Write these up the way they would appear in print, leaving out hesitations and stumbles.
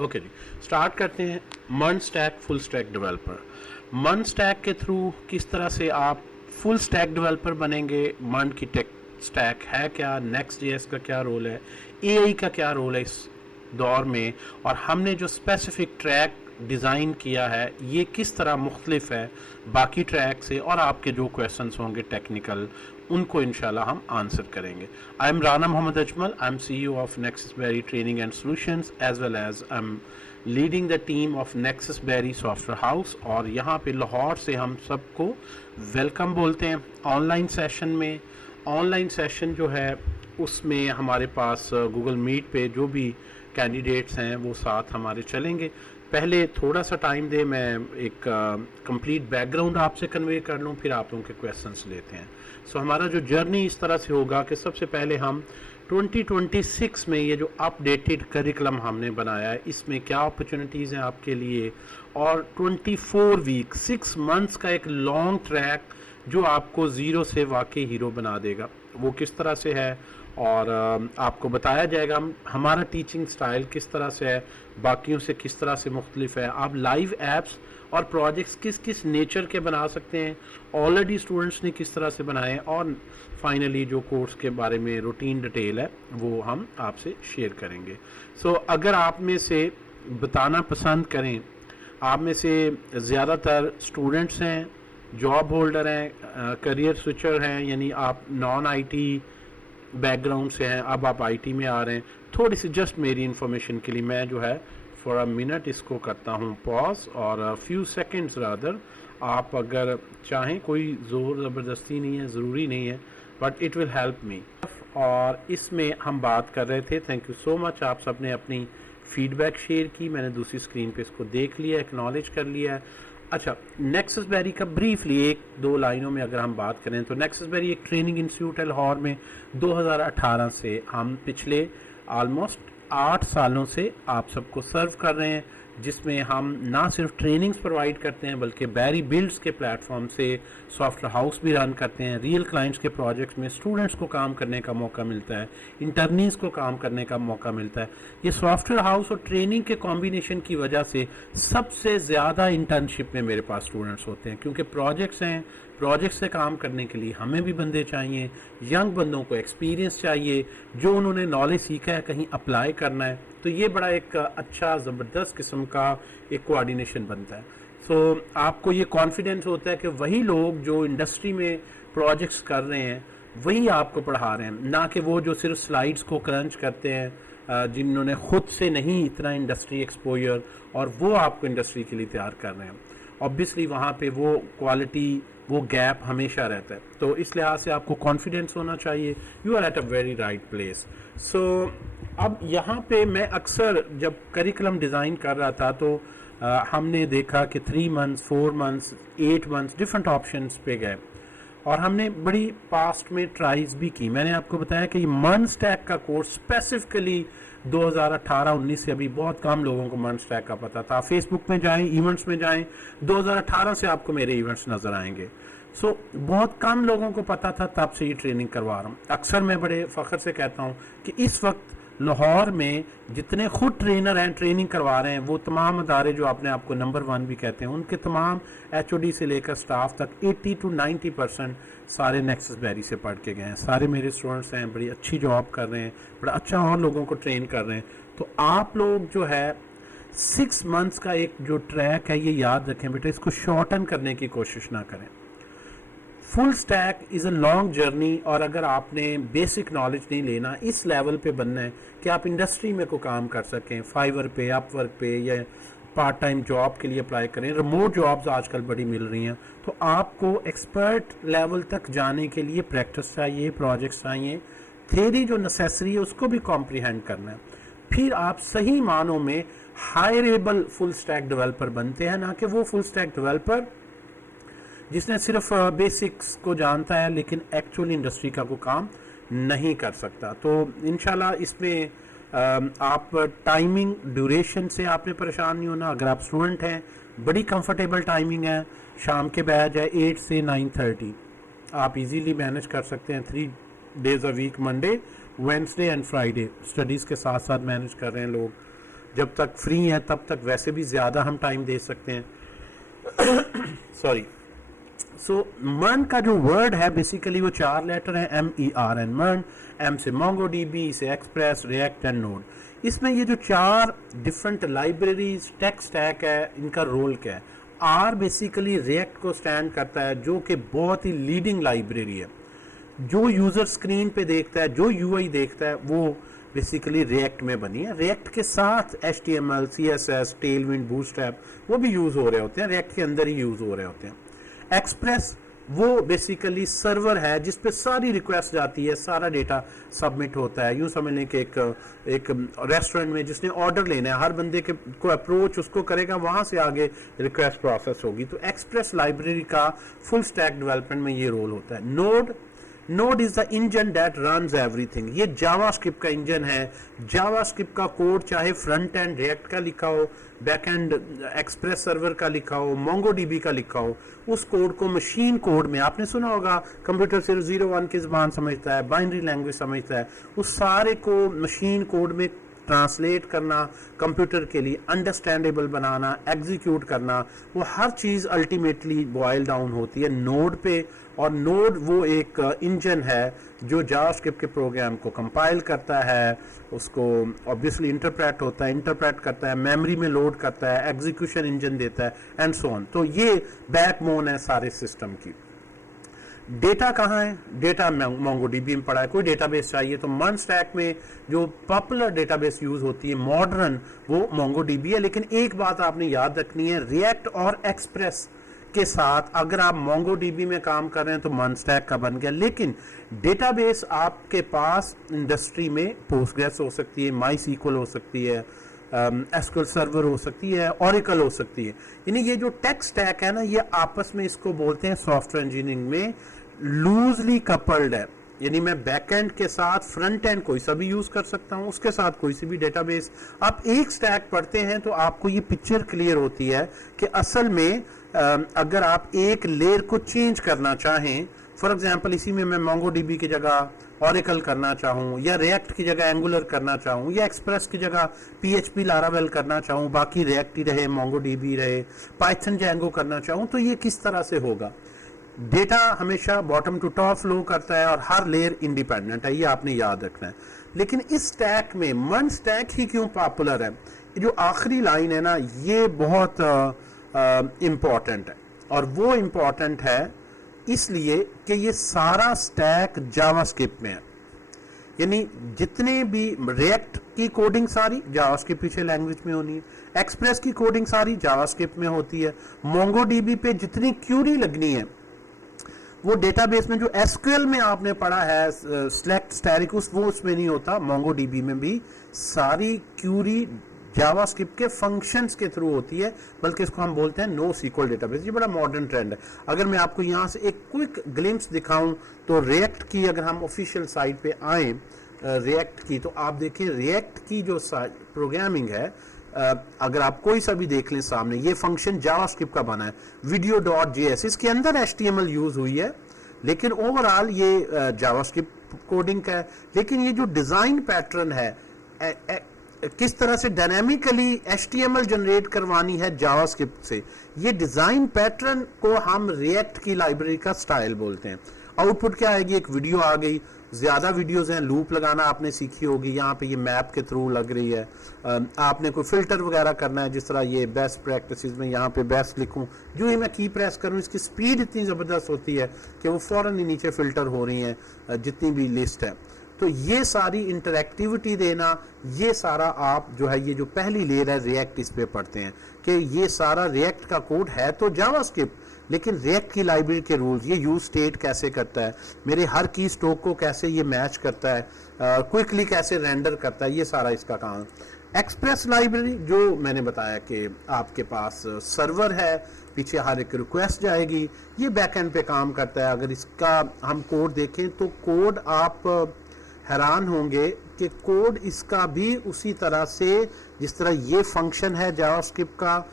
Okay जी, start करते हैं। मन स्टैक फुल स्टैक डेवलपर। मन स्टैक के थ्रू किस तरह से आप फुल स्टैक डेवलपर बनेंगे, मन की टेक स्टैक है क्या, नेक्स्ट जेएस का क्या रोल है, एआई का क्या रोल है इस दौर में, और हमने जो स्पेसिफिक ट्रैक डिज़ाइन किया है ये किस तरह मुख्तलिफ है बाकी ट्रैक से, और आपके जो क्वेश्चंस होंगे टेक्निकल उनको इंशाल्लाह हम आंसर करेंगे। I am Rana Mohammad Ajmal, I am CEO of Nexus Berry training and solutions as well as I am leading the team of Nexus Berry software house. और यहाँ पे लाहौर से हम सबको वेलकम बोलते हैं ऑनलाइन सेशन में। ऑनलाइन सेशन जो है उसमें हमारे पास गूगल मीट पे जो भी कैंडिडेट्स हैं वो साथ हमारे चलेंगे। पहले थोड़ा सा टाइम दे, मैं एक कंप्लीट बैकग्राउंड आपसे कन्वे कर लूँ, फिर आप लोगों के क्वेश्चंस लेते हैं। सो हमारा जो जर्नी इस तरह से होगा कि सबसे पहले हम 2026 में ये जो अपडेटेड करिकुलम हमने बनाया है इसमें क्या अपॉर्चुनिटीज़ हैं आपके लिए, और 24 वीक 6 मंथ्स का एक लॉन्ग ट्रैक जो आपको ज़ीरो से वाकई हीरो बना देगा, वो किस तरह से है और आपको बताया जाएगा हमारा टीचिंग स्टाइल किस तरह से है, बाकियों से किस तरह से मुख्तलिफ है। आप लाइव एप्स और प्रोजेक्ट्स किस किस नेचर के बना सकते हैं, ऑलरेडी स्टूडेंट्स ने किस तरह से बनाए, और फाइनली जो कोर्स के बारे में रूटीन डिटेल है वो हम आपसे शेयर करेंगे। सो अगर आप में से बताना पसंद करें, आप में से ज़्यादातर स्टूडेंट्स हैं, जॉब होल्डर हैं, करियर स्विचर हैं, यानी आप नॉन आईटी बैकग्राउंड से हैं, अब आप आईटी में आ रहे हैं, थोड़ी सी जस्ट मेरी इन्फॉर्मेशन के लिए मैं जो है फॉर अ मिनट इसको करता हूँ पॉज, और फ्यू सेकंड्स रादर। आप अगर चाहें, कोई ज़ोर ज़बरदस्ती नहीं है, ज़रूरी नहीं है, but it will help me. और इसमें हम बात कर रहे थे, थैंक यू सो मच, आप सब ने अपनी फीडबैक शेयर की, मैंने दूसरी स्क्रीन पे इसको देख लिया, एक्नॉलेज कर लिया है। अच्छा, नेक्सस बेरी का ब्रीफली एक दो लाइनों में अगर हम बात करें तो नेक्सस बेरी एक ट्रेनिंग इंस्टीट्यूट है लाहौर में। 2018 से हम पिछले ऑलमोस्ट 8 सालों से आप सबको सर्व कर रहे हैं, जिसमें हम ना सिर्फ ट्रेनिंग्स प्रोवाइड करते हैं बल्कि बैरी बिल्ड्स के प्लेटफॉर्म से सॉफ्टवेयर हाउस भी रन करते हैं। रियल क्लाइंट्स के प्रोजेक्ट्स में स्टूडेंट्स को काम करने का मौका मिलता है, इंटर्नीज को काम करने का मौका मिलता है। ये सॉफ्टवेयर हाउस और ट्रेनिंग के कॉम्बिनेशन की वजह से सबसे ज़्यादा इंटर्नशिप में मेरे पास स्टूडेंट्स होते हैं, क्योंकि प्रोजेक्ट्स हैं, प्रोजेक्ट से काम करने के लिए हमें भी बंदे चाहिए, यंग बंदों को एक्सपीरियंस चाहिए, जो उन्होंने नॉलेज सीखा है कहीं अप्लाई करना है, तो ये बड़ा एक अच्छा ज़बरदस्त किस्म का एक कोऑर्डिनेशन बनता है। सो आपको ये कॉन्फिडेंस होता है कि वही लोग जो इंडस्ट्री में प्रोजेक्ट्स कर रहे हैं वही आपको पढ़ा रहे हैं, ना कि वो जो सिर्फ स्लाइड्स को क्रंच करते हैं, जिन्होंने खुद से नहीं इतना इंडस्ट्री एक्सपोजर, और वो आपको इंडस्ट्री के लिए तैयार कर रहे हैं। ऑब्वियसली वहाँ पे वो क्वालिटी, वो गैप हमेशा रहता है, तो इस लिहाज से आपको कॉन्फिडेंस होना चाहिए। You are at a very right place. So अब यहाँ पे मैं अक्सर जब करिकुलम डिज़ाइन कर रहा था तो हमने देखा कि 3 months, 4 months, 8 months different options पे गए, और हमने बड़ी पास्ट में ट्राइज भी की। मैंने आपको बताया कि ये मन स्टैक का कोर्स स्पेसिफिकली 2018-19 से अभी बहुत कम लोगों को मन स्टैक का पता था। फेसबुक में जाएं, इवेंट्स में जाएं, 2018 से आपको मेरे इवेंट्स नज़र आएंगे। सो बहुत कम लोगों को पता था, तब से ये ट्रेनिंग करवा रहा हूँ। अक्सर मैं बड़े फ़ख्र से कहता हूँ कि इस वक्त लाहौर में जितने खुद ट्रेनर हैं, ट्रेनिंग करवा रहे हैं, वो तमाम अदारे जो अपने आप को नंबर 1 भी कहते हैं, उनके तमाम एचओडी से लेकर स्टाफ तक 80 to 90% सारे नेक्सस बेरी से पढ़ के गए हैं। सारे मेरे स्टूडेंट्स हैं, बड़ी अच्छी जॉब कर रहे हैं, बड़ा अच्छा और लोगों को ट्रेन कर रहे हैं। तो आप लोग जो है 6 मंथ्स का एक जो ट्रैक है, ये याद रखें बेटा, इसको शॉर्टन करने की कोशिश ना करें। Full stack is a long journey, और अगर आपने बेसिक नॉलेज नहीं लेना, इस लेवल पे बनना है कि आप इंडस्ट्री में को काम कर सकें, फाइवर पे, अपवर्क पे, या पार्ट टाइम जॉब के लिए अप्लाई करें। रिमोट जॉब्स आजकल बड़ी मिल रही हैं, तो आपको एक्सपर्ट लेवल तक जाने के लिए प्रैक्टिस चाहिए, प्रोजेक्ट्स चाहिए, थ्योरी जो नेसेसरी है उसको भी कॉम्प्रीहेंड करना है। फिर आप सही मानों में हायरेबल फुल स्टैक डेवलपर बनते हैं, ना कि वो फुल स्टैक डेवलपर जिसने सिर्फ बेसिक्स को जानता है लेकिन एक्चुअल इंडस्ट्री का कोई काम नहीं कर सकता। तो इंशाल्लाह इसमें आप टाइमिंग ड्यूरेशन से आपने परेशान नहीं होना। अगर आप स्टूडेंट हैं, बड़ी कंफर्टेबल टाइमिंग है, शाम के बैच है 8 से 9:30, आप इजीली मैनेज कर सकते हैं 3 days a week, Monday, Wednesday and Friday, studies के साथ साथ मैनेज कर रहे हैं लोग। जब तक फ्री हैं तब तक वैसे भी ज़्यादा हम टाइम दे सकते हैं। सॉरी। सो मर्न का जो वर्ड है बेसिकली वो 4 लेटर है, MERN, मर्न। M से MongoDB, से एक्सप्रेस, रिएक्ट एंड नोड। इसमें ये जो 4 डिफरेंट लाइब्रेरीज टेक स्टैक है, इनका रोल क्या है? R बेसिकली रिएक्ट को स्टैंड करता है, जो कि बहुत ही लीडिंग लाइब्रेरी है। जो यूज़र स्क्रीन पे देखता है, जो UI देखता है, वो बेसिकली रिएक्ट में बनी है। रिएक्ट के साथ HTML, CSS, टेलविंड, बूटस्ट्रैप वो भी यूज़ हो रहे होते हैं, रिएक्ट के अंदर ही यूज़ हो रहे होते हैं। एक्सप्रेस वो बेसिकली सर्वर है जिस पे सारी रिक्वेस्ट जाती है, सारा डेटा सबमिट होता है। यूँ समझ लें कि एक रेस्टोरेंट में जिसने ऑर्डर लेना है, हर बंदे के को अप्रोच उसको करेगा, वहाँ से आगे रिक्वेस्ट प्रोसेस होगी। तो एक्सप्रेस लाइब्रेरी का फुल स्टैक डेवलपमेंट में ये रोल होता है। Node is the engine that runs everything. ये जावास्क्रिप्ट का इंजन है। जावास्क्रिप्ट का कोड चाहे फ्रंट एंड रिएक्ट का लिखा हो, बैक एंड एक्सप्रेस सर्वर का लिखा हो, मोंगोडीबी का लिखा हो, उस कोड को मशीन कोड में, आपने सुना होगा कंप्यूटर सिर्फ 0-1 की ज़बान समझता है, बाइनरी लैंग्वेज समझता है, उस सारे को मशीन कोड में ट्रांसलेट करना, कंप्यूटर के लिए अंडरस्टैंडेबल बनाना, एग्जीक्यूट करना, वो हर चीज़ अल्टीमेटली बॉयल डाउन होती है नोड पे। और नोड वो एक इंजन है जो जावास्क्रिप्ट के प्रोग्राम को कंपाइल करता है, उसको ऑब्वियसली इंटरप्रेट करता है, मेमोरी में लोड करता है, एग्जीक्यूशन इंजन देता है एंड सो ऑन। तो ये बैकबोन है सारे सिस्टम की। डेटा कहाँ है? डेटा मोंगोडीबी में पड़ा है। कोई डेटाबेस चाहिए तो मर्न स्टैक में जो पॉपुलर डेटाबेस यूज होती है मॉडर्न, वो मोंगोडीबी है। लेकिन एक बात आपने याद रखनी है, रिएक्ट और एक्सप्रेस के साथ अगर आप मोंगोडीबी में काम कर रहे हैं तो मर्न स्टैक का बन गया। लेकिन डेटाबेस आपके पास इंडस्ट्री में पोस्टग्रेस हो सकती है, MySQL हो सकती है, SQL सर्वर हो सकती है, Oracle हो सकती है। यानी ये जो टेक स्टैक है ना, ये आपस में इसको बोलते हैं सॉफ्टवेयर इंजीनियरिंग में लूजली कपल्ड है। यानी मैं बैक एंड के साथ फ्रंट एंड कोई सा भी यूज कर सकता हूं, उसके साथ कोई सी भी डेटाबेस। आप एक स्टैक पढ़ते हैं तो आपको ये पिक्चर क्लियर होती है कि असल में अगर आप एक लेयर को चेंज करना चाहें, फॉर एग्जांपल इसी में मैं मोंगोडीबी की जगह Oracle करना चाहूँ, या रिएक्ट की जगह एंगुलर करना चाहूँ, या एक्सप्रेस की जगह PHP लारावेल करना चाहूँ, बाकी रिएक्ट ही रहे, मोंगोडीबी रहे, पाइथन जैंगो करना चाहूँ, तो ये किस तरह से होगा? डेटा हमेशा बॉटम टू टॉप फ्लो करता है और हर लेयर इंडिपेंडेंट है, ये आपने याद रखना है। लेकिन इस स्टैक में मर्न स्टैक ही क्यों पॉपुलर है? जो आखिरी लाइन है ना, ये बहुत इम्पॉर्टेंट है। और वो इम्पॉर्टेंट है इसलिए कि ये सारा स्टैक जावास्क्रिप्ट में है। यानी जितने भी रिएक्ट की कोडिंग सारी जावास्क्रिप्ट पीछे लैंग्वेज में होनी है, एक्सप्रेस की कोडिंग सारी जावास्क्रिप्ट में होती है, मोंगोडीबी पे जितनी क्यूरी लगनी है, वो डेटाबेस में जो SQL में आपने पढ़ा है सेलेक्ट स्टैटिक, वो उसमें नहीं होता। मोंगोडीबी में भी सारी क्यूरी जावास्क्रिप्ट के फंक्शंस के थ्रू होती है, बल्कि इसको हम बोलते हैं NoSQL डेटाबेस। ये बड़ा मॉडर्न ट्रेंड है। अगर मैं आपको यहाँ से एक क्विक ग्लिम्स दिखाऊं तो रिएक्ट की, अगर हम ऑफिशियल साइट पे आए रिएक्ट की, तो आप देखें रिएक्ट की जो प्रोग्रामिंग है, अगर आप कोई सा भी देख लें सामने, ये फंक्शन जावास्क्रिप्ट का बना है, video.js, इसके अंदर HTML यूज हुई है, लेकिन ओवरऑल ये जावास्क्रिप्ट कोडिंग का है। लेकिन ये जो डिजाइन पैटर्न है, किस तरह से डायनामिकली HTML जनरेट करवानी है जावास्क्रिप्ट से, ये डिजाइन पैटर्न को हम रिएक्ट की लाइब्रेरी का स्टाइल बोलते हैं। आउटपुट क्या आएगी? एक वीडियो आ गई, ज़्यादा वीडियोज़ हैं, लूप लगाना आपने सीखी होगी, यहाँ पे ये मैप के थ्रू लग रही है। आपने कोई फिल्टर वगैरह करना है, जिस तरह ये बेस्ट प्रैक्टिसेस में यहाँ पे बेस्ट लिखूँ, जो ही मैं की प्रेस करूँ, इसकी स्पीड इतनी ज़बरदस्त होती है कि वो फ़ौरन ही नीचे फ़िल्टर हो रही हैं जितनी भी लिस्ट है। तो ये सारी इंटरैक्टिविटी देना, ये सारा आप जो है, ये जो पहली लेयर है रिएक्ट, इस पे पढ़ते हैं कि ये सारा रिएक्ट का कोड है तो जावास्क्रिप्ट, लेकिन रिएक्ट की लाइब्रेरी के रूल्स, ये यूज स्टेट कैसे करता है, मेरे हर की स्ट्रोक को कैसे ये मैच करता है, क्विकली कैसे रेंडर करता है, ये सारा इसका काम। एक्सप्रेस लाइब्रेरी जो मैंने बताया कि आपके पास सर्वर है, पीछे हर एक रिक्वेस्ट जाएगी, ये बैकएंड पे काम करता है। अगर इसका हम कोड देखें तो कोड आप हैरान होंगे कि कोड इसका भी उसी तरह से, जिस तरह ये फंक्शन है जावास्क्रिप्ट का,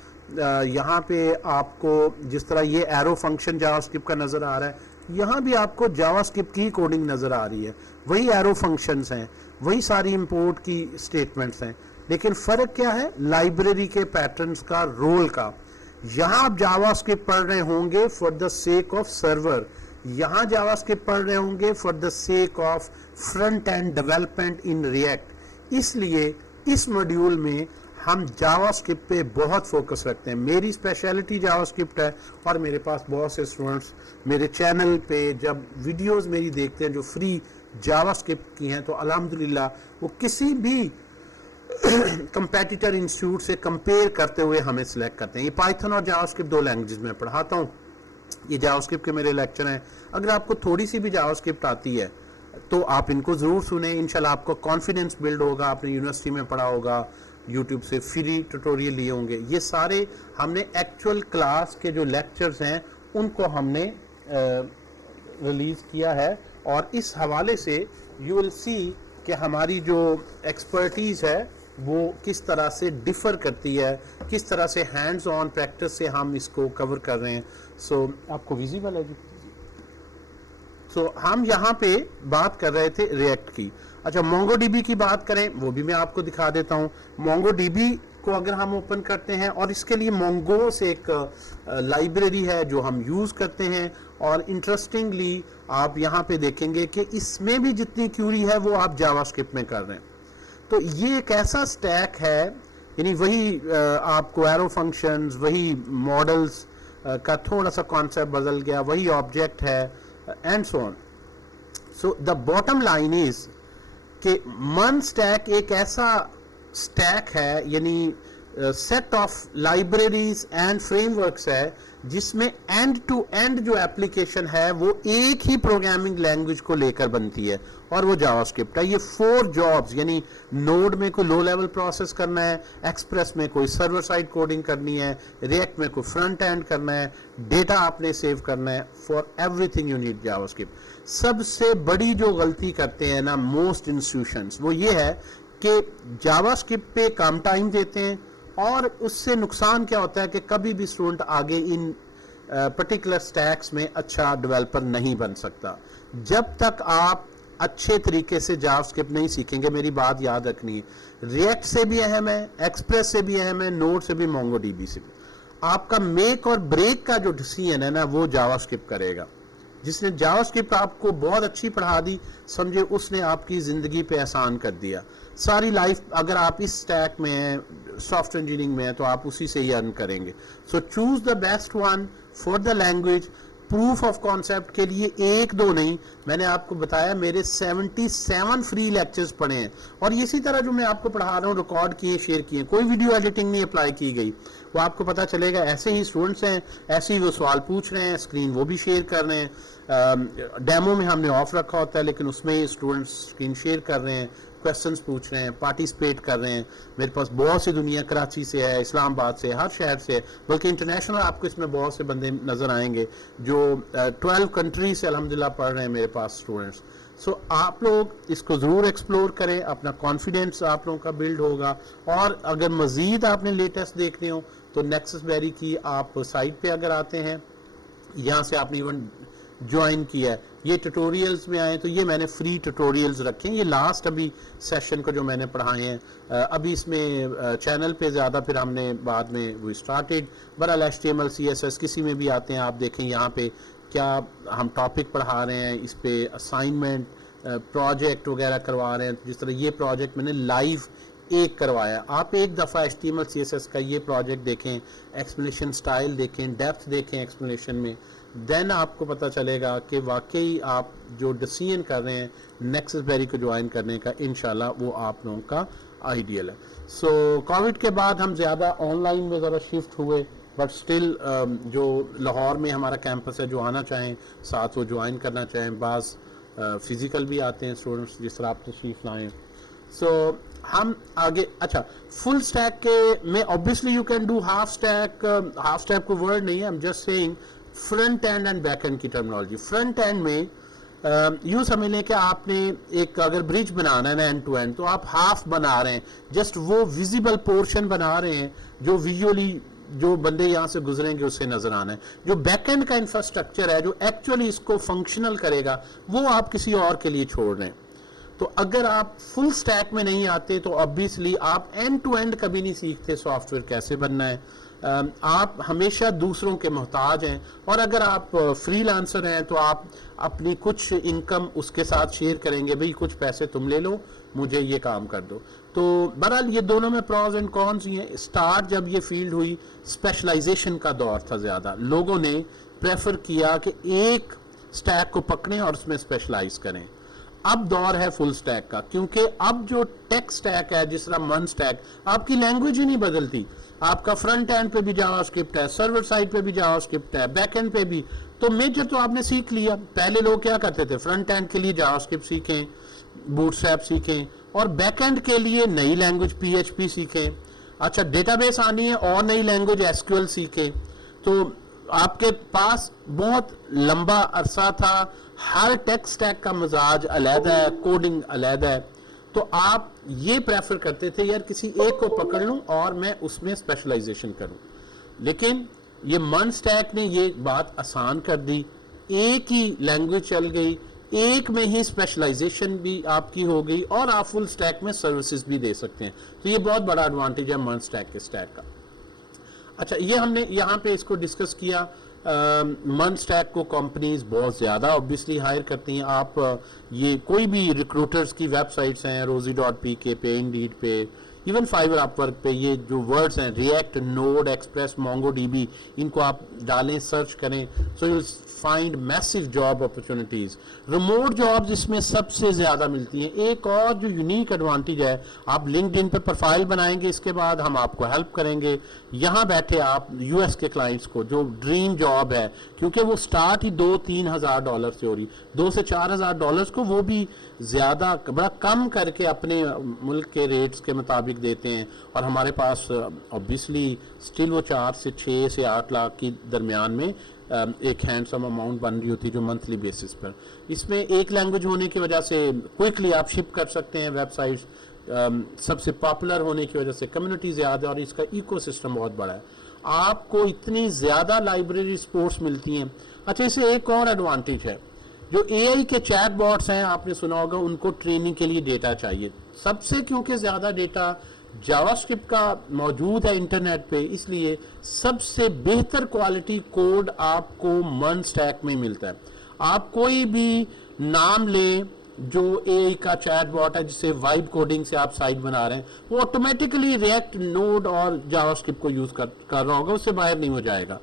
यहाँ पे आपको जिस तरह ये एरो फंक्शन जावास्क्रिप्ट का नज़र आ रहा है, यहाँ भी आपको जावास्क्रिप्ट की कोडिंग नज़र आ रही है। वही एरो फंक्शंस हैं, वही सारी इंपोर्ट की स्टेटमेंट्स हैं, लेकिन फ़र्क क्या है, लाइब्रेरी के पैटर्न्स का, रोल का। यहाँ आप जावास्क्रिप्ट पढ़ रहे होंगे for the sake of server, यहाँ जावास्क्रिप्ट पढ़ रहे होंगे for the sake of front end development in React. इसलिए इस मॉड्यूल में हम जावास्क्रिप्ट पे बहुत फोकस रखते हैं। मेरी स्पेशलिटी जावास्क्रिप्ट है और मेरे पास बहुत से स्टूडेंट्स मेरे चैनल पे जब वीडियोस मेरी देखते हैं जो फ्री जावास्क्रिप्ट की हैं, तो अल्हम्दुलिल्लाह वो किसी भी कंपेटिटर इंस्टीट्यूट से कंपेयर करते हुए हमें सिलेक्ट करते हैं। ये पाइथन और जावास्क्रिप्ट 2 लैंग्वेजेस में पढ़ाता हूँ। ये जावास्क्रिप्ट के मेरे लेक्चर हैं। अगर आपको थोड़ी सी भी जावास्क्रिप्ट आती है तो आप इनको ज़रूर सुने, इंशाल्लाह आपको कॉन्फिडेंस बिल्ड होगा। आपने यूनिवर्सिटी में पढ़ा होगा, यूट्यूब से फ्री ट्यूटोरियल लिए होंगे। ये सारे हमने एक्चुअल क्लास के जो लेक्चर्स हैं उनको हमने रिलीज़ किया है, और इस हवाले से यू विल सी कि हमारी जो एक्सपर्टीज़ है वो किस तरह से डिफ़र करती है, किस तरह से हैंड्स ऑन प्रैक्टिस से हम इसको कवर कर रहे हैं। सो आपको विजिबल है जी? हम यहाँ पे बात कर रहे थे रिएक्ट की। अच्छा, मोंगोडीबी की बात करें, वो भी मैं आपको दिखा देता हूँ। मोंगोडीबी को अगर हम ओपन करते हैं, और इसके लिए मोंगोस एक लाइब्रेरी है जो हम यूज़ करते हैं, और इंटरेस्टिंगली आप यहाँ पे देखेंगे कि इसमें भी जितनी क्यूरी है वो आप जावास्क्रिप्ट में कर रहे हैं। तो ये एक ऐसा स्टैक है, यानी वही आपको एरो फंक्शंस, वही मॉडल्स का थोड़ा सा कॉन्सेप्ट बदल गया, वही ऑब्जेक्ट है and so on. So the bottom line is कि मन स्टैक एक ऐसा स्टैक है, यानी set of libraries and frameworks है जिसमें एंड टू एंड जो एप्लीकेशन है वो एक ही प्रोग्रामिंग लैंग्वेज को लेकर बनती है, और वो जावास्क्रिप्ट है। ये 4 जॉब्स, यानी नोड में कोई लो लेवल प्रोसेस करना है, एक्सप्रेस में कोई सर्वर साइड कोडिंग करनी है, रिएक्ट में कोई फ्रंट एंड करना है, डेटा आपने सेव करना है, for everything you need JavaScript. सबसे बड़ी जो गलती करते हैं ना मोस्ट इंस्टीट्यूशंस, वो ये है कि जावास्क्रिप्ट पे कम टाइम देते हैं, और उससे नुकसान क्या होता है कि कभी भी स्टूडेंट आगे इन पर्टिकुलर स्टैक्स में अच्छा डेवलपर नहीं बन सकता जब तक आप अच्छे तरीके से जावास्क्रिप्ट नहीं सीखेंगे। मेरी बात याद रखनी है, रिएक्ट से भी अहम है, एक्सप्रेस से भी अहम है, नोड से भी, मोंगोडीबी से भी। आपका मेक और ब्रेक का जो डिसीजन है ना वो जावास्क्रिप्ट करेगा। जिसने जावास्क्रिप्ट आपको बहुत अच्छी पढ़ा दी, समझे उसने आपकी ज़िंदगी पे आसान कर दिया। सारी लाइफ अगर आप इस स्टैक में हैं, सॉफ्टवेयर इंजीनियरिंग में है, तो आप उसी से ही अर्न करेंगे। So choose the best one for the language. Proof of concept के लिए 1-2 नहीं, मैंने आपको बताया मेरे 77 फ्री लेक्चर्स पढ़े हैं, और इसी तरह जो मैं आपको पढ़ा रहा हूँ रिकॉर्ड किए, शेयर किए, कोई वीडियो एडिटिंग नहीं अप्लाई की गई। वो आपको पता चलेगा ऐसे ही स्टूडेंट्स हैं, ऐसे ही वो सवाल पूछ रहे हैं, स्क्रीन वो भी शेयर कर रहे हैं। डेमो में हमने ऑफ रखा होता है, लेकिन उसमें ही स्टूडेंट्स स्क्रीन शेयर कर रहे हैं, क्वेश्चंस पूछ रहे हैं, पार्टिसिपेट कर रहे हैं। मेरे पास बहुत सी दुनिया, कराची से है, इस्लामाबाद से, हर शहर से, बल्कि इंटरनेशनल आपको इसमें बहुत से बंदे नज़र आएंगे जो 12 कंट्री से अल्हम्दुलिल्लाह पढ़ रहे हैं मेरे पास स्टूडेंट्स। सो आप लोग इसको ज़रूर एक्सप्लोर करें, अपना कॉन्फिडेंस आप लोगों का बिल्ड होगा। और अगर मज़ीद आपने लेटेस्ट देखने हो तो नेक्ससबेरी की आप साइट पे अगर आते हैं, यहाँ से आपने इवन ज्वाइन किया है, ये ट्यूटोरियल्स में आए तो ये मैंने फ्री ट्यूटोरियल्स रखे हैं। ये लास्ट अभी सेशन को जो मैंने पढ़ाए हैं, अभी इसमें चैनल पे ज़्यादा, फिर हमने बाद में वो स्टार्टेड। बहरहाल HTML CSS किसी में भी आते हैं, आप देखें यहाँ पे क्या हम टॉपिक पढ़ा रहे हैं, इस पे असाइनमेंट, प्रोजेक्ट वगैरह करवा रहे हैं। जिस तरह ये प्रोजेक्ट मैंने लाइव एक करवाया, आप एक दफ़ा HTML CSS का ये प्रोजेक्ट देखें, एक्सप्लेनेशन स्टाइल देखें, डेप्थ देखें एक्सप्लेनेशन में, देन आपको पता चलेगा कि वाकई आप जो डिसीजन कर रहे हैं नेक्ससबेरी को ज्वाइन करने का, इंशाल्लाह वो आप लोगों का आइडियल है। सो कोविड के बाद हम ज़्यादा ऑनलाइन में ज़रा शिफ्ट हुए, बट स्टिल जो लाहौर में हमारा कैंपस है, जो आना चाहें साथ वो ज्वाइन करना चाहें, बाज़ फिज़िकल भी आते हैं स्टूडेंट्स जिस तरह आप तशरीफ़ लाएँ। सो हम आगे, अच्छा फुल स्टैक के में obviously you can do half stack. Half stack को वर्ड नहीं है, I am just saying front end and back and की टर्मिनोलॉजी। फ्रंट एंड में यूँ समझ लें कि आपने एक अगर ब्रिज बनाना है ना एंड टू एंड, तो आप हाफ बना रहे हैं, जस्ट वो विजिबल पोर्शन बना रहे हैं जो विजुअली जो बंदे यहाँ से गुजरेंगे उससे नजर आना है। जो बैक एंड का इंफ्रास्ट्रक्चर है जो एक्चुअली इसको फंक्शनल करेगा वो आप किसी और के लिए छोड़ रहे हैं। तो अगर आप फुल स्टैक में नहीं आते तो ऑब्वियसली आप एंड टू एंड कभी नहीं सीखते सॉफ्टवेयर कैसे बनना है। आप हमेशा दूसरों के मोहताज हैं, और अगर आप फ्रीलांसर हैं तो आप अपनी कुछ इनकम उसके साथ शेयर करेंगे, भाई कुछ पैसे तुम ले लो, मुझे ये काम कर दो। तो बहरहाल ये दोनों में प्रॉज एंड कॉन्स ही हैं। स्टार्ट जब ये फील्ड हुई, स्पेशलाइजेशन का दौर था, ज़्यादा लोगों ने प्रेफर किया कि एक स्टैक को पकड़ें और उसमें स्पेशलाइज करें। अब दौर है फुल स्टैक का, क्योंकि अब जो टेक स्टैक है, जिस तरह मन स्टैक, आपकी लैंग्वेज ही नहीं बदलती, आपका फ्रंट एंड पे भी जावास्क्रिप्ट है, सर्वर साइड पे भी जावास्क्रिप्ट है, बैक एंड पे भी, तो मेजर तो आपने सीख लिया। पहले लोग क्या करते थे, फ्रंट एंड के लिए जावास्क्रिप्ट सीखें, बूटस्ट्रैप सीखें, और बैक एंड के लिए नई लैंग्वेज PHP सीखें। अच्छा, डेटाबेस आनी है और नई लैंग्वेज SQL सीखें। तो आपके पास बहुत लंबा अरसा था, हर टेक स्टैक का मजाज अलग है, कोडिंग अलग है, तो आप ये प्रेफर करते थे यार किसी एक को पकड़ लूं और मैं उसमें स्पेशलाइजेशन करूं। लेकिन ये मन स्टैक ने ये बात आसान कर दी, एक ही लैंग्वेज चल गई, एक में ही स्पेशलाइजेशन भी आपकी हो गई, और आप फुल स्टैक में सर्विसेज भी दे सकते हैं। तो ये बहुत बड़ा एडवांटेज है मन स्टैक के स्टैक का। अच्छा, ये हमने यहाँ पे इसको डिस्कस किया। मन स्टैक को कंपनीज बहुत ज़्यादा ऑब्वियसली हायर करती हैं। आप ये कोई भी रिक्रूटर्स की वेबसाइट्स हैं, rosie.pk पे, इंडीड पे, इवन फाइवर अपवर्क पे, ये जो वर्ड्स हैं रिएक्ट, नोड, एक्सप्रेस, मोंगोडीबी, इनको आप डालें, सर्च करें, so you find massive job opportunities. Remote jobs इसमें सबसे ज़्यादा मिलती हैं। एक और जो यूनिक एडवांटेज है, आप लिंक्डइन पे प्रोफाइल बनाएंगे, इसके बाद हम आपको हेल्प करेंगे। यहाँ बैठे आप US के क्लाइंट्स को, जो ड्रीम जॉब है, क्योंकि वो स्टार्ट ही $2-3 हज़ार डॉलर से हो रही, $2 से 4 हज़ार डॉलर को वो भी ज़्यादा बड़ा कम करके अपने मुल्क के रेट्स के मुताबिक देते हैं। और हमारे पास ऑब्वियसली स्टिल वो 4 से 6 से 8 लाख की दरमियान में एक हैंडसम अमाउंट बन रही होती है, जो मंथली बेसिस पर। इसमें एक लैंग्वेज होने की वजह से क्विकली आप शिप कर सकते हैं वेबसाइट्स, सबसे पॉपुलर होने की वजह से कम्युनिटी ज़्यादा है, और इसका इकोसिस्टम बहुत बड़ा है। आपको इतनी ज़्यादा लाइब्रेरी सपोर्ट्स मिलती हैं। अच्छा, इसे एक और एडवांटेज है, जो AI के चैट बॉट्स हैं, आपने सुना होगा, उनको ट्रेनिंग के लिए डेटा चाहिए सबसे, क्योंकि ज़्यादा डेटा जावास्क्रिप्ट का मौजूद है इंटरनेट पे, इसलिए सबसे बेहतर क्वालिटी कोड आपको मन स्टैक में मिलता है। आप कोई भी नाम लें जो AI का चैट बॉट है, जिसे वाइब कोडिंग से आप साइट बना रहे हैं, वो ऑटोमेटिकली रिएक्ट, नोड और जावास्क्रिप्ट को यूज कर रहा होगा, उससे बाहर नहीं हो जाएगा।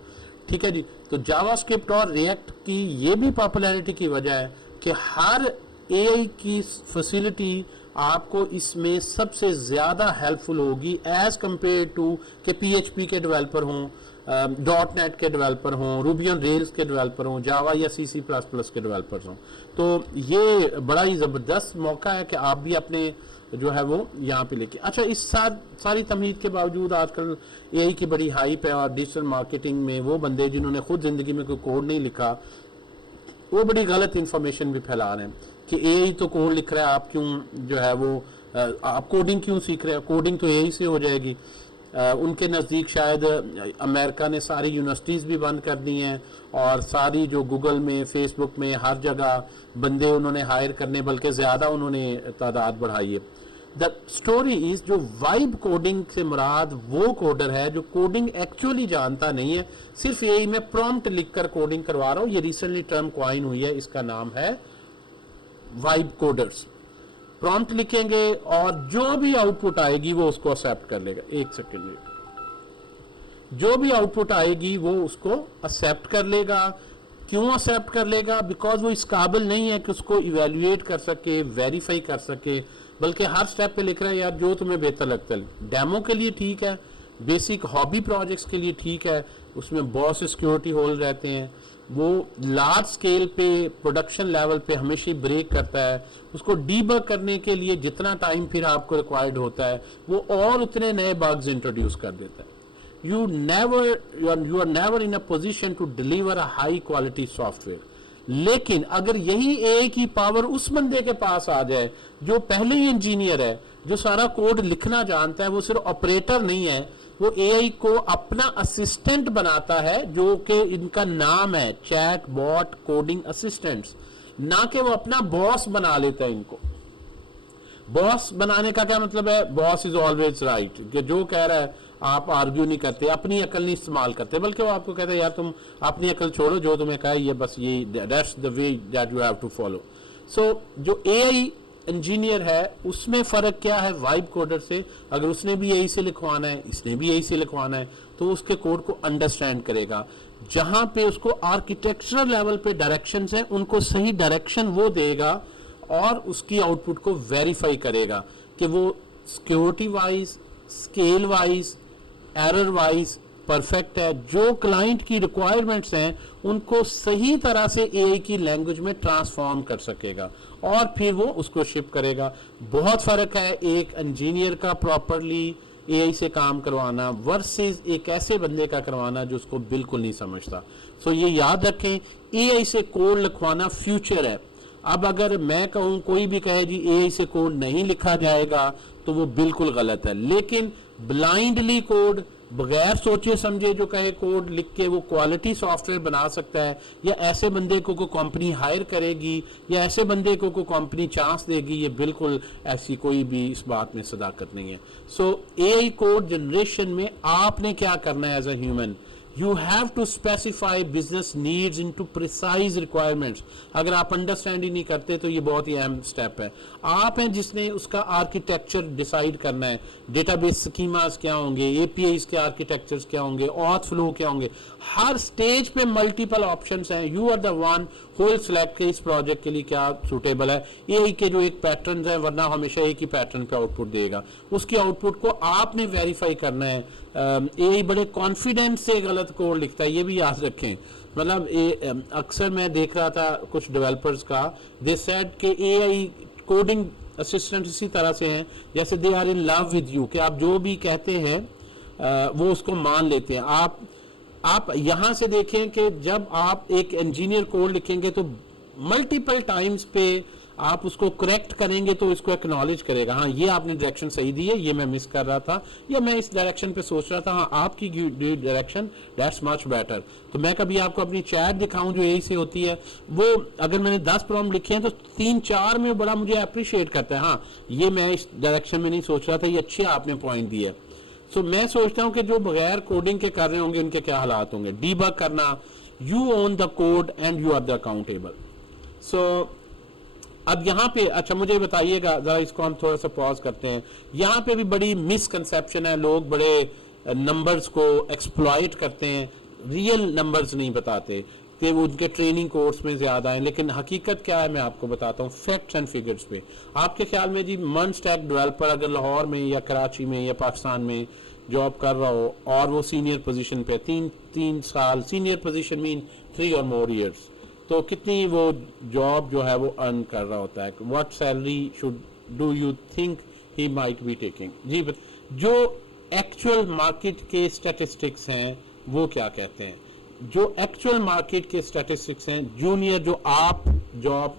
ठीक है जी। तो जावास्क्रिप्ट और रिएक्ट की ये भी पॉपुलैरिटी की वजह है कि हर AI की फैसिलिटी आपको इसमें सबसे ज़्यादा हेल्पफुल होगी एज कंपेयर टू कि PHP के डेवलपर हों, .NET के डेवलपर हों, रूबी ऑन रेल्स के डेवलपर हों, जावा या C++ के डेवलपर्स हों। तो ये बड़ा ही ज़बरदस्त मौका है कि आप भी अपने जो है वो यहाँ पे लेके। अच्छा, इस सारी तमहीद के बावजूद आजकल AI की बड़ी हाइप है, और डिजिटल मार्केटिंग में वो बंदे जिन्होंने खुद ज़िंदगी में कोई कोड नहीं लिखा, वो बड़ी गलत इंफॉर्मेशन भी फैला रहे हैं कि AI तो कोड लिख रहा है, आप क्यों जो है वो आप कोडिंग क्यों सीख रहे हैं, कोडिंग तो AI से हो जाएगी। उनके नज़दीक शायद अमेरिका ने सारी यूनिवर्सिटीज़ भी बंद कर दी हैं, और सारी जो गूगल में, फेसबुक में, हर जगह बंदे उन्होंने हायर करने, बल्कि ज़्यादा उन्होंने तादाद बढ़ाई है। द स्टोरी इज़, जो वाइब कोडिंग से मुराद वो कोडर है जो कोडिंग एक्चुअली जानता नहीं है, सिर्फ AI में प्रॉम्प्ट लिखकर कोडिंग करवा रहा हूँ। ये रिसेंटली टर्म कॉइन हुई है, इसका नाम है वाइब कोडर्स। प्रॉम्प्ट लिखेंगे और जो भी आउटपुट आएगी वो उसको एक्सेप्ट कर लेगा। एक सेकेंड में, जो भी आउटपुट आएगी वो उसको एक्सेप्ट कर लेगा। क्यों एक्सेप्ट कर लेगा? बिकॉज वो इस काबिल नहीं है कि उसको इवेल्युएट कर सके, वेरीफाई कर सके, बल्कि हर स्टेप पे लिख रहा है यार जो तुम्हें बेहतर लगता है। डेमो के लिए ठीक है, बेसिक हॉबी प्रोजेक्ट्स के लिए ठीक है, उसमें बहुत से सिक्योरिटी होल रहते हैं। वो लार्ज स्केल पे, प्रोडक्शन लेवल पे हमेशा ही ब्रेक करता है। उसको डीबग करने के लिए जितना टाइम फिर आपको रिक्वायर्ड होता है, वो और उतने नए बग्स इंट्रोड्यूस कर देता है। you are never in a position to deliver a high quality software। लेकिन अगर यही AI की पावर उस बंदे के पास आ जाए जो पहले ही इंजीनियर है, जो सारा कोड लिखना जानता है, वो सिर्फ ऑपरेटर नहीं है, वो AI को अपना असिस्टेंट बनाता है, जो कि इनका नाम है चैट बॉट कोडिंग असिस्टेंट्स, ना कि वो अपना बॉस बना लेता है इनको। बॉस बनाने का क्या मतलब है? बॉस इज ऑलवेज राइट, कि जो कह रहा है आप आर्ग्यू नहीं करते, अपनी अकल नहीं इस्तेमाल करते, बल्कि वो आपको कहते हैं यार तुम अपनी अकल छोड़ो, जो तुम्हें कहा ये बस ये that's the way that you have to follow. So जो एआई इंजीनियर है उसमें फ़र्क क्या है वाइब कोडर से? अगर उसने भी यही से लिखवाना है, इसने भी यही से लिखवाना है, तो उसके कोड को अंडरस्टैंड करेगा। जहाँ पे उसको आर्किटेक्चरल लेवल पे डायरेक्शंस हैं, उनको सही डायरेक्शन वो देगा और उसकी आउटपुट को वेरीफाई करेगा कि वो security wise, scale wise, error wise perfect है। जो क्लाइंट की रिक्वायरमेंट्स हैं उनको सही तरह से एआई की लैंग्वेज में ट्रांसफॉर्म कर सकेगा और फिर वो उसको शिप करेगा। बहुत फर्क है एक इंजीनियर का प्रॉपरली एआई से काम करवाना वर्सेस एक ऐसे बंदे का करवाना जो उसको बिल्कुल नहीं समझता। सो ये याद रखें, एआई से कोड लिखवाना फ्यूचर है। अब अगर मैं कहूँ, कोई भी कहे जी एआई से कोड नहीं लिखा जाएगा, तो वो बिल्कुल गलत है। लेकिन ब्लाइंडली कोड, बगैर सोचे समझे जो कहे कोड लिख के वो क्वालिटी सॉफ्टवेयर बना सकता है, या ऐसे बंदे को कंपनी हायर करेगी, या ऐसे बंदे को कंपनी चांस देगी, ये बिल्कुल ऐसी कोई भी इस बात में सदाकत नहीं है। सो एआई कोड जनरेशन में आपने क्या करना है as a human? You have to specify business needs into precise requirements। अगर आप अंडरस्टैंड ही नहीं करते तो ये बहुत ही अहम स्टेप है। आप हैं जिसने उसका आर्किटेक्चर डिसाइड करना है, डेटाबेस स्कीमास क्या होंगे, एपीआईज के आर्किटेक्चर्स क्या होंगे, ऑथ फ्लो क्या होंगे। हर स्टेज पे मल्टीपल ऑप्शंस हैं। You are the one who will select के इस प्रोजेक्ट के लिए क्या सूटेबल है। एआई के जो एक पैटर्न है, वरना हमेशा एक ही पैटर्न पे आउटपुट देगा, उसकी आउटपुट को आपने वेरीफाई करना है। एआई बड़े कॉन्फिडेंस से गलत कोड लिखता है, ये भी याद रखें। मतलब अक्सर मैं देख रहा था कुछ डेवलपर्स का, दे सेड कि एआई कोडिंग असिस्टेंट इसी तरह से हैं जैसे they are in love with you, कि आप जो भी कहते हैं वो उसको मान लेते हैं। आप यहां से देखें कि जब आप एक इंजीनियर कोड लिखेंगे तो मल्टीपल टाइम्स पे आप उसको करेक्ट करेंगे तो इसको एक्नॉलेज करेगा, हाँ ये आपने डायरेक्शन सही दी है, ये मैं मिस कर रहा था, या मैं इस डायरेक्शन पे सोच रहा था, हाँ आपकी डायरेक्शन दैट्स मच बेटर। तो मैं कभी आपको अपनी चैट दिखाऊं जो यही से होती है, वो अगर मैंने 10 प्रॉम्प्ट लिखे हैं तो 3-4 में बड़ा मुझे अप्रिशिएट करता है, हाँ ये मैं इस डायरेक्शन में नहीं सोच रहा था, ये अच्छे आपने पॉइंट दिए। सो मैं सोचता हूँ कि जो बगैर कोडिंग के कर रहे होंगे उनके क्या हालात होंगे। डीबग करना, you own the code and you are the accountable. So अब यहाँ पे अच्छा मुझे बताइएगा जरा, इसको हम थोड़ा सा पॉज करते हैं। यहाँ पे भी बड़ी मिसकंसेप्शन है, लोग बड़े नंबर्स को एक्सप्लॉइट करते हैं, रियल नंबर्स नहीं बताते कि वो उनके ट्रेनिंग कोर्स में ज्यादा है, लेकिन हकीकत क्या है मैं आपको बताता हूँ फैक्ट्स एंड फिगर्स पे। आपके ख्याल में जी मन स्टैक डेवलपर अगर लाहौर में या कराची में या पाकिस्तान में जॉब कर रहा हो और वो सीनियर पोजीशन पे 3 साल, सीनियर पोजीशन मीन 3 और मोर ईयर्स, तो कितनी वो जॉब जो है वो अर्न कर रहा होता है? What salary should do you think he might be taking? जी जो एक्चुअल मार्केट के स्टैटिस्टिक्स हैं वो क्या कहते हैं? जो एक्चुअल मार्केट के स्टैटिस्टिक्स हैं, जूनियर जो आप जॉब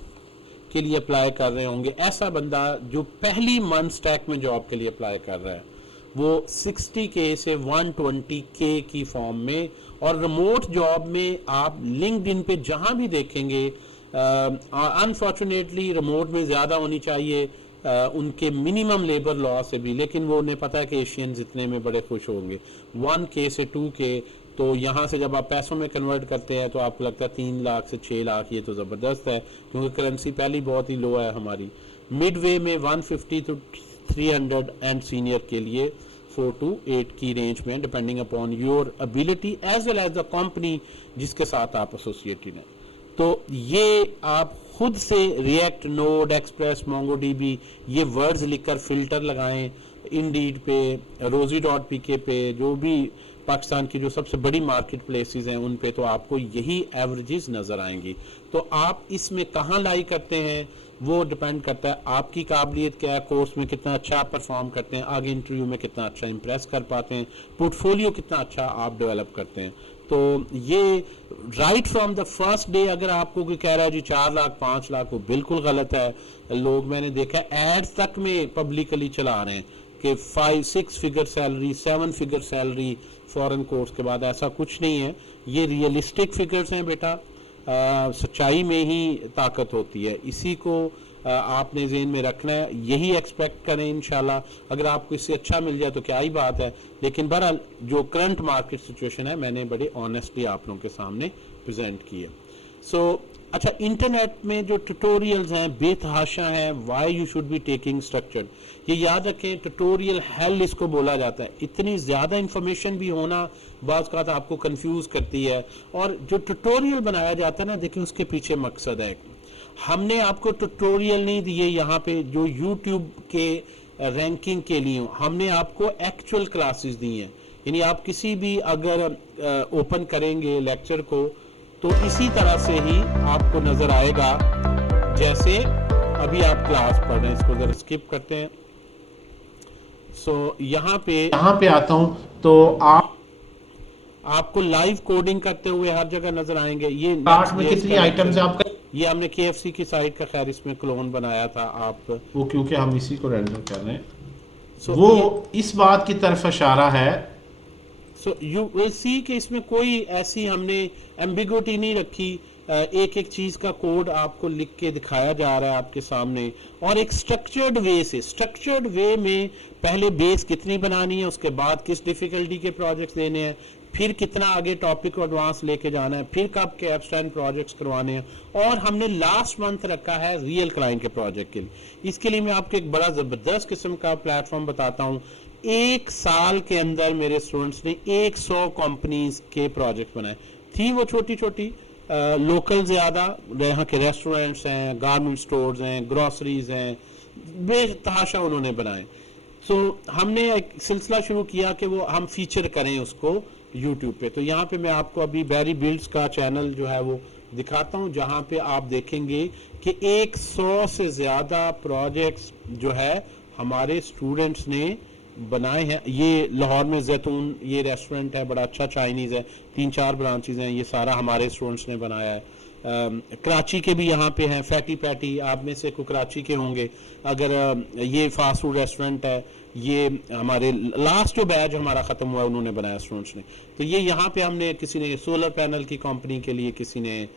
के लिए अप्लाई कर रहे होंगे, ऐसा बंदा जो पहली मंथ स्टैक में जॉब के लिए अप्लाई कर रहा है वो 60K से 120K की फॉर्म में, और रिमोट जॉब में आप लिंक्डइन पे जहां भी देखेंगे, अनफॉर्चुनेटली रिमोट में ज़्यादा होनी चाहिए उनके मिनिमम लेबर लॉ से भी, लेकिन वो उन्हें पता है कि एशियंस इतने में बड़े खुश होंगे, 1K से 2K। तो यहाँ से जब आप पैसों में कन्वर्ट करते हैं तो आपको लगता है 3 लाख से 6 लाख, ये तो ज़बरदस्त है क्योंकि करेंसी पहली बहुत ही लो है हमारी। मिड वे में 150 to 300 एंड सीनियर के लिए 4 to 8 की रेंज में, depending upon your ability as well as the company जिसके साथ आप एसोसिएटेड हैं। तो ये आप खुद से रिएक्ट, नोड, एक्सप्रेस, मोंगोडीबी ये वर्ड्स लिखकर फिल्टर लगाएं इंडीड पे, rosie.pk पे, जो भी पाकिस्तान की जो सबसे बड़ी मार्केट प्लेसेस हैं उन पे, तो आपको यही एवरेजेस नज़र आएंगी। तो आप इसमें कहाँ लाई करते हैं वो डिपेंड करता है आपकी काबिलियत क्या है, कोर्स में कितना अच्छा आप परफॉर्म करते हैं, आगे इंटरव्यू में कितना अच्छा इंप्रेस कर पाते हैं, पोर्टफोलियो कितना अच्छा आप डेवलप करते हैं। तो ये right from the first day अगर आपको कोई कह रहा है जी 4 लाख 5 लाख, वो बिल्कुल गलत है। लोग मैंने देखा है एड्स तक में पब्लिकली चला रहे हैं कि 5-6 figure salary, 7 figure salary foreign course के बाद। ऐसा कुछ नहीं है, ये रियलिस्टिक फिगर्स हैं बेटा। सच्चाई में ही ताकत होती है, इसी को आपने ज़हन में रखना है, यही एक्सपेक्ट करें इंशाल्लाह। अगर आपको इससे अच्छा मिल जाए तो क्या ही बात है, लेकिन बहरहाल जो करंट मार्केट सिचुएशन है मैंने बड़े ऑनेस्टली आप लोगों के सामने प्रेजेंट की है। अच्छा, इंटरनेट में जो ट्यूटोरियल्स हैं बेतहाशा हैं, why you should be taking structured, ये याद रखें, ट्यूटोरियल हेल इसको बोला जाता है। इतनी ज़्यादा इंफॉर्मेशन भी होना बाज़ का आपको कंफ्यूज करती है, और जो ट्यूटोरियल बनाया जाता है ना, देखिए उसके पीछे मकसद है। हमने आपको ट्यूटोरियल नहीं दिए यहाँ पे जो यूट्यूब के रैंकिंग के लिए, हमने आपको एक्चुअल क्लासेस दी हैं। यानी आप किसी भी अगर ओपन करेंगे लेक्चर को तो इसी तरह से ही आपको नजर आएगा जैसे अभी आप क्लास पढ़ रहे हैं। इसको जरा स्किप करते हैं। यहाँ पे आता हूं तो आपको लाइव कोडिंग करते हुए हर जगह नजर आएंगे। ये कार्ट में कितनी आइटम्स है आपका? ये हमने KFC की साइट का खैर इसमें क्लोन बनाया था आप वो, क्योंकि हम इसी को रेंडर कर रहे हैं। वो इस बात की तरफ इशारा है। यू विल सी कि इसमें कोई ऐसी हमने एम्बिगुइटी नहीं रखी। एक एक चीज का कोड आपको लिख के दिखाया जा रहा है आपके सामने, और एक स्ट्रक्चर्ड वे से, स्ट्रक्चर्ड वे में पहले बेस कितनी बनानी है, उसके बाद किस डिफिकल्टी के प्रोजेक्ट्स देने हैं, फिर कितना आगे टॉपिक को एडवांस लेके जाना है, फिर कब के एब्स्ट्रैक्ट प्रोजेक्ट्स करवाने हैं, और हमने लास्ट मंथ रखा है रियल क्लाइंट के प्रोजेक्ट के लिए। इसके लिए मैं आपको एक बड़ा जबरदस्त किस्म का प्लेटफॉर्म बताता हूँ। एक साल के अंदर मेरे स्टूडेंट्स ने 100 कंपनीज के प्रोजेक्ट बनाए। थी वो छोटी छोटी, लोकल ज्यादा, यहाँ के रेस्टोरेंट्स हैं, गारमेंट स्टोर्स हैं, ग्रोसरीज हैं, बेतहाशा उन्होंने बनाए। हमने एक सिलसिला शुरू किया कि वो हम फीचर करें उसको यूट्यूब पे। तो यहाँ पे मैं आपको अभी बैरी बिल्ड्स का चैनल जो है वो दिखाता हूँ, जहाँ पे आप देखेंगे कि 100 से ज़्यादा प्रोजेक्ट्स जो है हमारे स्टूडेंट्स ने बनाए हैं। ये लाहौर में जैतून ये रेस्टोरेंट है, बड़ा अच्छा चाइनीज़ है, 3-4 ब्रांचेज हैं, ये सारा हमारे स्टूडेंट्स ने बनाया है। कराची के भी यहाँ पे हैं, फैटी पैटी, आप में से कोई कराची के होंगे। अगर ये फास्ट फूड रेस्टोरेंट है, ये हमारे लास्ट जो बैच हमारा ख़त्म हुआ उन्होंने बनाया स्टूडेंट्स ने। तो ये यहाँ पे हमने किसी ने सोलर पैनल की कंपनी के लिए, किसी ने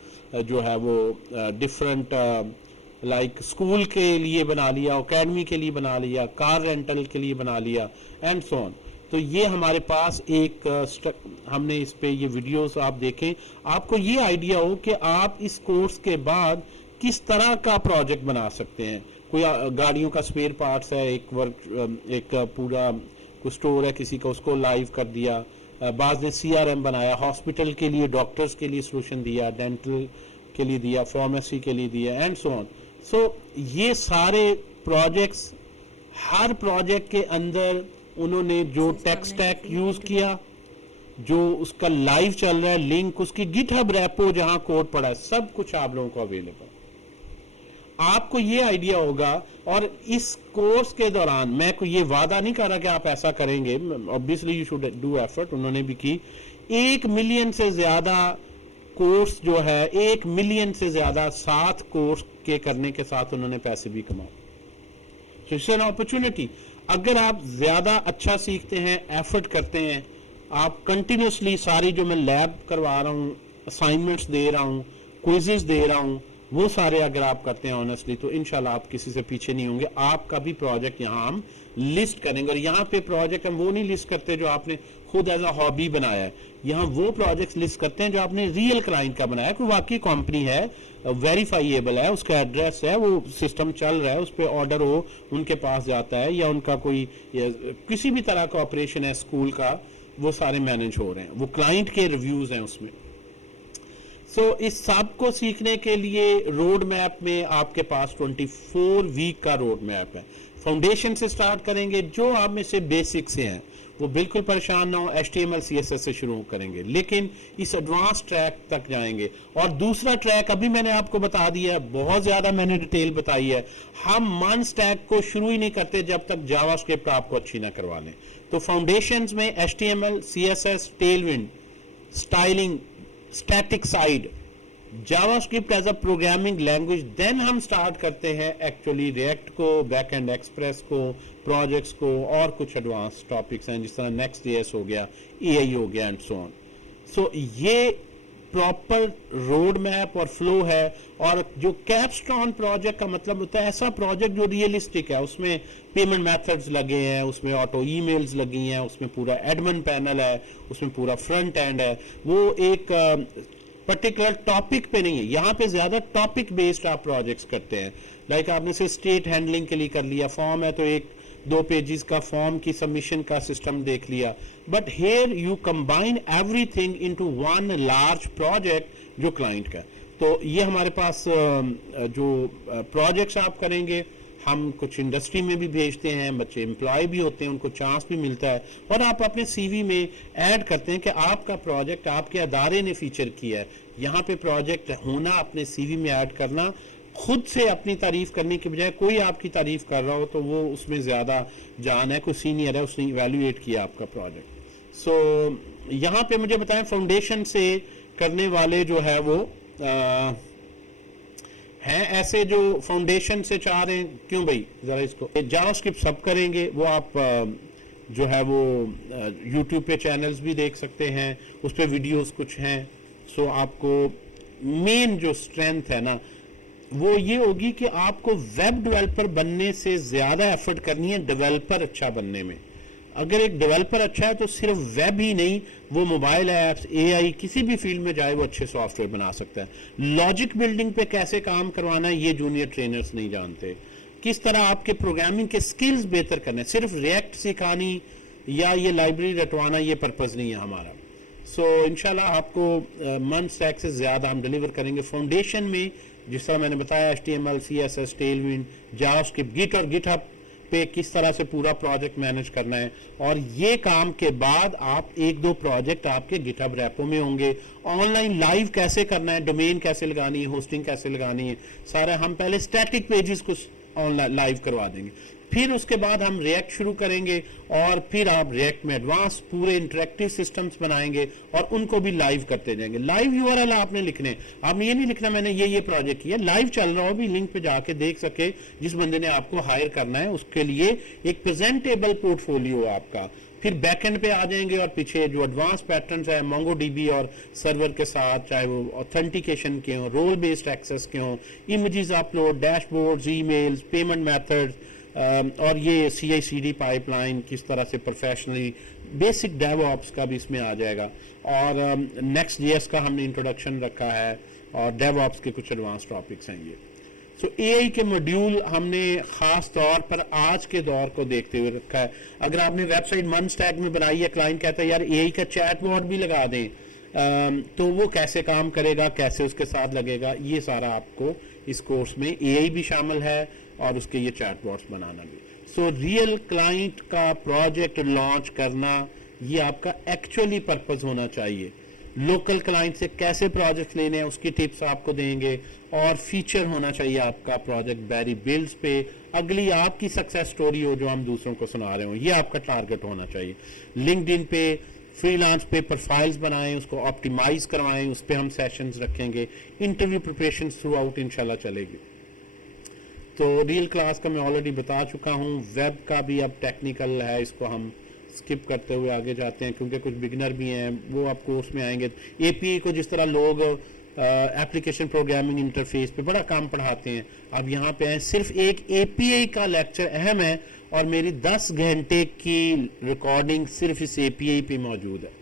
जो है वो डिफरेंट लाइक स्कूल के लिए बना लिया, अकेडमी के लिए बना लिया, कार रेंटल के लिए बना लिया, एंड सो ऑन। तो ये हमारे पास एक हमने इस पे ये वीडियोस आप देखें, आपको ये आइडिया हो कि आप इस कोर्स के बाद किस तरह का प्रोजेक्ट बना सकते हैं। कोई गाड़ियों का स्पेयर पार्ट्स है, एक पूरा कोई स्टोर है किसी का, उसको लाइव कर दिया। बाज़ ने CRM बनाया, हॉस्पिटल के लिए, डॉक्टर्स के लिए सोल्यूशन दिया, डेंटल के लिए दिया, फार्मेसी के लिए दिया, एंड सो ऑन। ये सारे प्रोजेक्ट्स, हर प्रोजेक्ट के अंदर उन्होंने जो टेक स्टैक यूज किया, जो उसका लाइव चल रहा है, लिंक उसकी गिटहब रेपो जहां कोड पड़ा है, सब कुछ आप लोगों को अवेलेबल। आपको ये आइडिया होगा, और इस कोर्स के दौरान मैं कोई ये वादा नहीं कर रहा कि आप ऐसा करेंगे, obviously you should do effort, उन्होंने भी की। 1 मिलियन से ज्यादा कोर्स जो है, 1 मिलियन से ज्यादा 7 कोर्स के करने के साथ उन्होंने पैसे भी कमाए। It's an opportunity. अगर आप ज्यादा अच्छा सीखते हैं, एफर्ट करते हैं, आप कंटिन्यूसली सारी जो मैं लैब करवा रहा हूँ, असाइनमेंट्स दे रहा हूँ, क्विजेस दे रहा हूँ, वो सारे अगर आप करते हैं ऑनेस्टली, तो इंशाल्लाह आप किसी से पीछे नहीं होंगे। आपका भी प्रोजेक्ट यहाँ हम लिस्ट करेंगे, और यहाँ पे प्रोजेक्ट हम वो नहीं लिस्ट करते जो आपने खुद एज अ हॉबी बनाया है। यहाँ वो प्रोजेक्ट लिस्ट करते हैं जो आपने रियल क्लाइंट का बनाया है, कोई वाकई कंपनी है, वेरीफाइएबल है, उसका एड्रेस है, वो सिस्टम चल रहा है, उस पर ऑर्डर हो उनके पास जाता है, या उनका कोई किसी भी तरह का ऑपरेशन है स्कूल का, वो सारे मैनेज हो रहे हैं, वो क्लाइंट के रिव्यूज हैं उसमें। इस सब को सीखने के लिए रोड मैप में आपके पास 24 वीक का रोड मैप है। फाउंडेशन से स्टार्ट करेंगे, जो आप में से बेसिक से हैं वो बिल्कुल परेशान ना हो, HTML CSS से शुरू करेंगे, लेकिन इस एडवांस ट्रैक तक जाएंगे। और दूसरा ट्रैक अभी मैंने आपको बता दिया है, बहुत ज्यादा मैंने डिटेल बताई है, हम मन स्टैक को शुरू ही नहीं करते जब तक जावास्क्रिप्ट आपको अच्छी ना करवा लें। तो फाउंडेशंस में HTML CSS, Tailwind, styling, static side, JavaScript as a programming language, then हम स्टार्ट करते हैं एक्चुअली रिएक्ट को, बैक एंड एक्सप्रेस को, प्रोजेक्ट्स को, और कुछ एडवांस टॉपिक्स हैं जिस तरह Next.js हो गया, AI हो गया, एंड सो ऑन। ये प्रॉपर रोड मैप और फ्लो है। और जो कैपस्टोन प्रोजेक्ट का मतलब होता है ऐसा प्रोजेक्ट जो रियलिस्टिक है, उसमें पेमेंट मेथड्स लगे हैं, उसमें ऑटो ईमेल्स लगी हैं, उसमें पूरा एडमिन पैनल है, उसमें पूरा फ्रंट एंड है। वो एक पर्टिकुलर टॉपिक पे नहीं है, यहाँ पे ज्यादा टॉपिक बेस्ड आप प्रोजेक्ट्स करते हैं। लाइक आपने से स्टेट हैंडलिंग के लिए कर लिया, फॉर्म है तो 1-2 पेजेस का फॉर्म की सबमिशन का सिस्टम देख लिया। But here you combine everything into one large project जो क्लाइंट का। तो ये हमारे पास जो प्रोजेक्ट्स आप करेंगे, हम कुछ इंडस्ट्री में भी भेजते हैं, बच्चे एम्प्लॉय भी होते हैं, उनको चांस भी मिलता है, और आप अपने सीवी में ऐड करते हैं कि आपका प्रोजेक्ट आपके अदारे ने फीचर किया है। यहाँ पे प्रोजेक्ट होना, अपने सीवी में ऐड करना, खुद से अपनी तारीफ करने के बजाय कोई आपकी तारीफ कर रहा हो तो वो उसमें ज़्यादा जान है। कोई सीनियर है, उसने इवेल्युएट किया आपका प्रोजेक्ट। सो यहाँ पे मुझे बताएं, फाउंडेशन से करने वाले जो है वो हैं ऐसे जो फाउंडेशन से चाह रहे हैं, क्यों भाई ज़रा इसको जावास्क्रिप्ट सब करेंगे, वो आप जो है वो यूट्यूब पे चैनल्स भी देख सकते हैं, उस पर वीडियोस कुछ हैं। सो आपको मेन जो स्ट्रेंथ है ना वो ये होगी कि आपको वेब डेवलपर बनने से ज़्यादा एफर्ट करनी है डेवलपर अच्छा बनने में। अगर एक डेवलपर अच्छा है तो सिर्फ वेब ही नहीं, वो मोबाइल ऐप्स, एआई, किसी भी फील्ड में जाए वो अच्छे सॉफ्टवेयर बना सकता है। लॉजिक बिल्डिंग पे कैसे काम करवाना है ये जूनियर ट्रेनर्स नहीं जानते। किस तरह आपके प्रोग्रामिंग के स्किल्स बेहतर करने, सिर्फ रिएक्ट सिखानी या ये लाइब्रेरी रटवाना ये पर्पज़ नहीं है हमारा। सो इंशाल्लाह आपको मंथ स्टैक से ज़्यादा हम डिलीवर करेंगे। फाउंडेशन में जिस तरह मैंने बताया, HTML, CSS, Tailwind, JavaScript, Git और गिटहब पे किस तरह से पूरा प्रोजेक्ट मैनेज करना है, और ये काम के बाद आप 1-2 प्रोजेक्ट आपके गिटहब रैपो में होंगे। ऑनलाइन लाइव कैसे करना है, डोमेन कैसे लगानी है, होस्टिंग कैसे लगानी है, सारा हम पहले स्टैटिक पेजेस को ऑनलाइन लाइव करवा देंगे। फिर उसके बाद हम रिएक्ट शुरू करेंगे, और फिर आप रिएक्ट में एडवांस पूरे इंटरेक्टिव सिस्टम्स बनाएंगे और उनको भी लाइव करते जाएंगे। लाइव यूआरएल आपने लिखने, आपने ये नहीं लिखना मैंने ये प्रोजेक्ट किया, लाइव चल रहा हो भी, लिंक पे जाके देख सके जिस बंदे ने आपको हायर करना है उसके लिए एक प्रेजेंटेबल पोर्टफोलियो आपका। फिर बैकएंड पे आ जाएंगे और पीछे जो एडवांस पैटर्न्स है MongoDB और सर्वर के साथ, चाहे वो ऑथेंटिकेशन के हों, रोल बेस्ड एक्सेस के हों, images upload, dashboards, emails, payment methods, और ये CI/CD पाइपलाइन किस तरह से प्रोफेशनली, बेसिक डेवऑप्स का भी इसमें आ जाएगा। और Next.js का हमने इंट्रोडक्शन रखा है, और डेवऑप्स के कुछ एडवांस टॉपिक्स हैं ये। सो AI के मॉड्यूल हमने ख़ास तौर पर आज के दौर को देखते हुए रखा है। अगर आपने वेबसाइट मंस्टैक में बनाई है, क्लाइंट कहता है यार AI का चैटबॉट भी लगा दें, तो वो कैसे काम करेगा, कैसे उसके साथ लगेगा, ये सारा आपको इस कोर्स में AI भी शामिल है और उसके ये चैटबॉट्स बनाना भी। सो रियल क्लाइंट का प्रोजेक्ट लॉन्च करना ये आपका एक्चुअली पर्पस होना चाहिए। लोकल क्लाइंट से कैसे प्रोजेक्ट लेने हैं उसकी टिप्स आपको देंगे, और फीचर होना चाहिए आपका प्रोजेक्ट बैरी बिल्ड्स पे, अगली आपकी सक्सेस स्टोरी हो जो हम दूसरों को सुना रहे हो, ये आपका टारगेट होना चाहिए। लिंक्डइन पे, फ्रीलांस पे प्रोफाइल्स बनाएं, उसको ऑप्टिमाइज करवाएं, उस पर हम सेशंस रखेंगे, इंटरव्यू प्रिपरेशन थ्रू आउट इंशाल्लाह चलेगी। तो रियल क्लास का मैं ऑलरेडी बता चुका हूँ, वेब का भी अब टेक्निकल है, इसको हम स्किप करते हुए आगे जाते हैं क्योंकि कुछ बिगिनर भी हैं, वो आप कोर्स में आएंगे। API को जिस तरह लोग एप्लीकेशन प्रोग्रामिंग इंटरफेस पे बड़ा काम पढ़ाते हैं, अब यहाँ पे हैं, सिर्फ एक API का लेक्चर अहम है और मेरी 10 घंटे की रिकॉर्डिंग सिर्फ इस API पे मौजूद है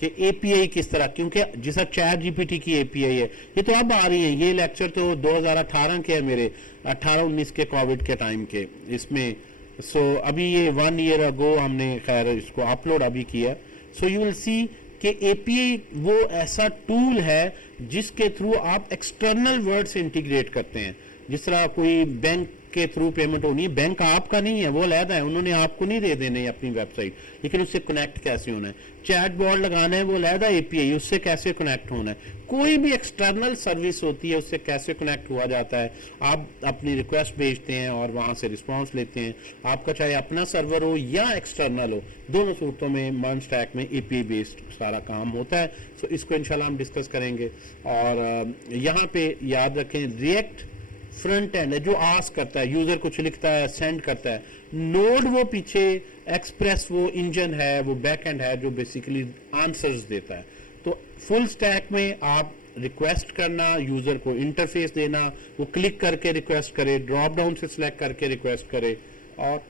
कि API किस तरह, क्योंकि जिस ChatGPT की API है ये तो अब आ रही है, ये लेक्चर तो 2018 के है मेरे, 18-19 के कोविड के टाइम के इसमें। सो अभी ये 1 ईयर अगो हमने खैर इसको अपलोड अभी किया। सो यू विल सी कि API वो ऐसा टूल है जिसके थ्रू आप एक्सटर्नल वर्ड से इंटीग्रेट करते हैं। जिस तरह कोई बैंक के थ्रू पेमेंट होनी है, बैंक आपका नहीं है, वो अलहदा है, उन्होंने आपको नहीं दे देने अपनी वेबसाइट, लेकिन उससे कनेक्ट कैसे होना है, चैट बॉट लगाना है, वो अलहदा API, उससे कैसे कनेक्ट होना है, कोई भी एक्सटर्नल सर्विस होती है उससे कैसे कनेक्ट हुआ जाता है। आप अपनी रिक्वेस्ट भेजते हैं और वहाँ से रिस्पॉन्स लेते हैं, आपका चाहे अपना सर्वर हो या एक्सटर्नल हो, दोनों सूरतों में मंस्टैक में API बेस्ड सारा काम होता है। सो इसको इंशाल्लाह हम डिस्कस करेंगे। और यहाँ पे याद रखें, रिएक्ट फ्रंट एंड है जो आस्क करता है, यूजर कुछ लिखता है, सेंड करता है, नोड वो पीछे, एक्सप्रेस वो इंजन है, वो बैक एंड है जो बेसिकली आंसर्स देता है। तो फुल स्टैक में आप रिक्वेस्ट करना, यूज़र को इंटरफेस देना, वो क्लिक करके रिक्वेस्ट करे, ड्रॉप डाउन से सिलेक्ट करके रिक्वेस्ट करे, और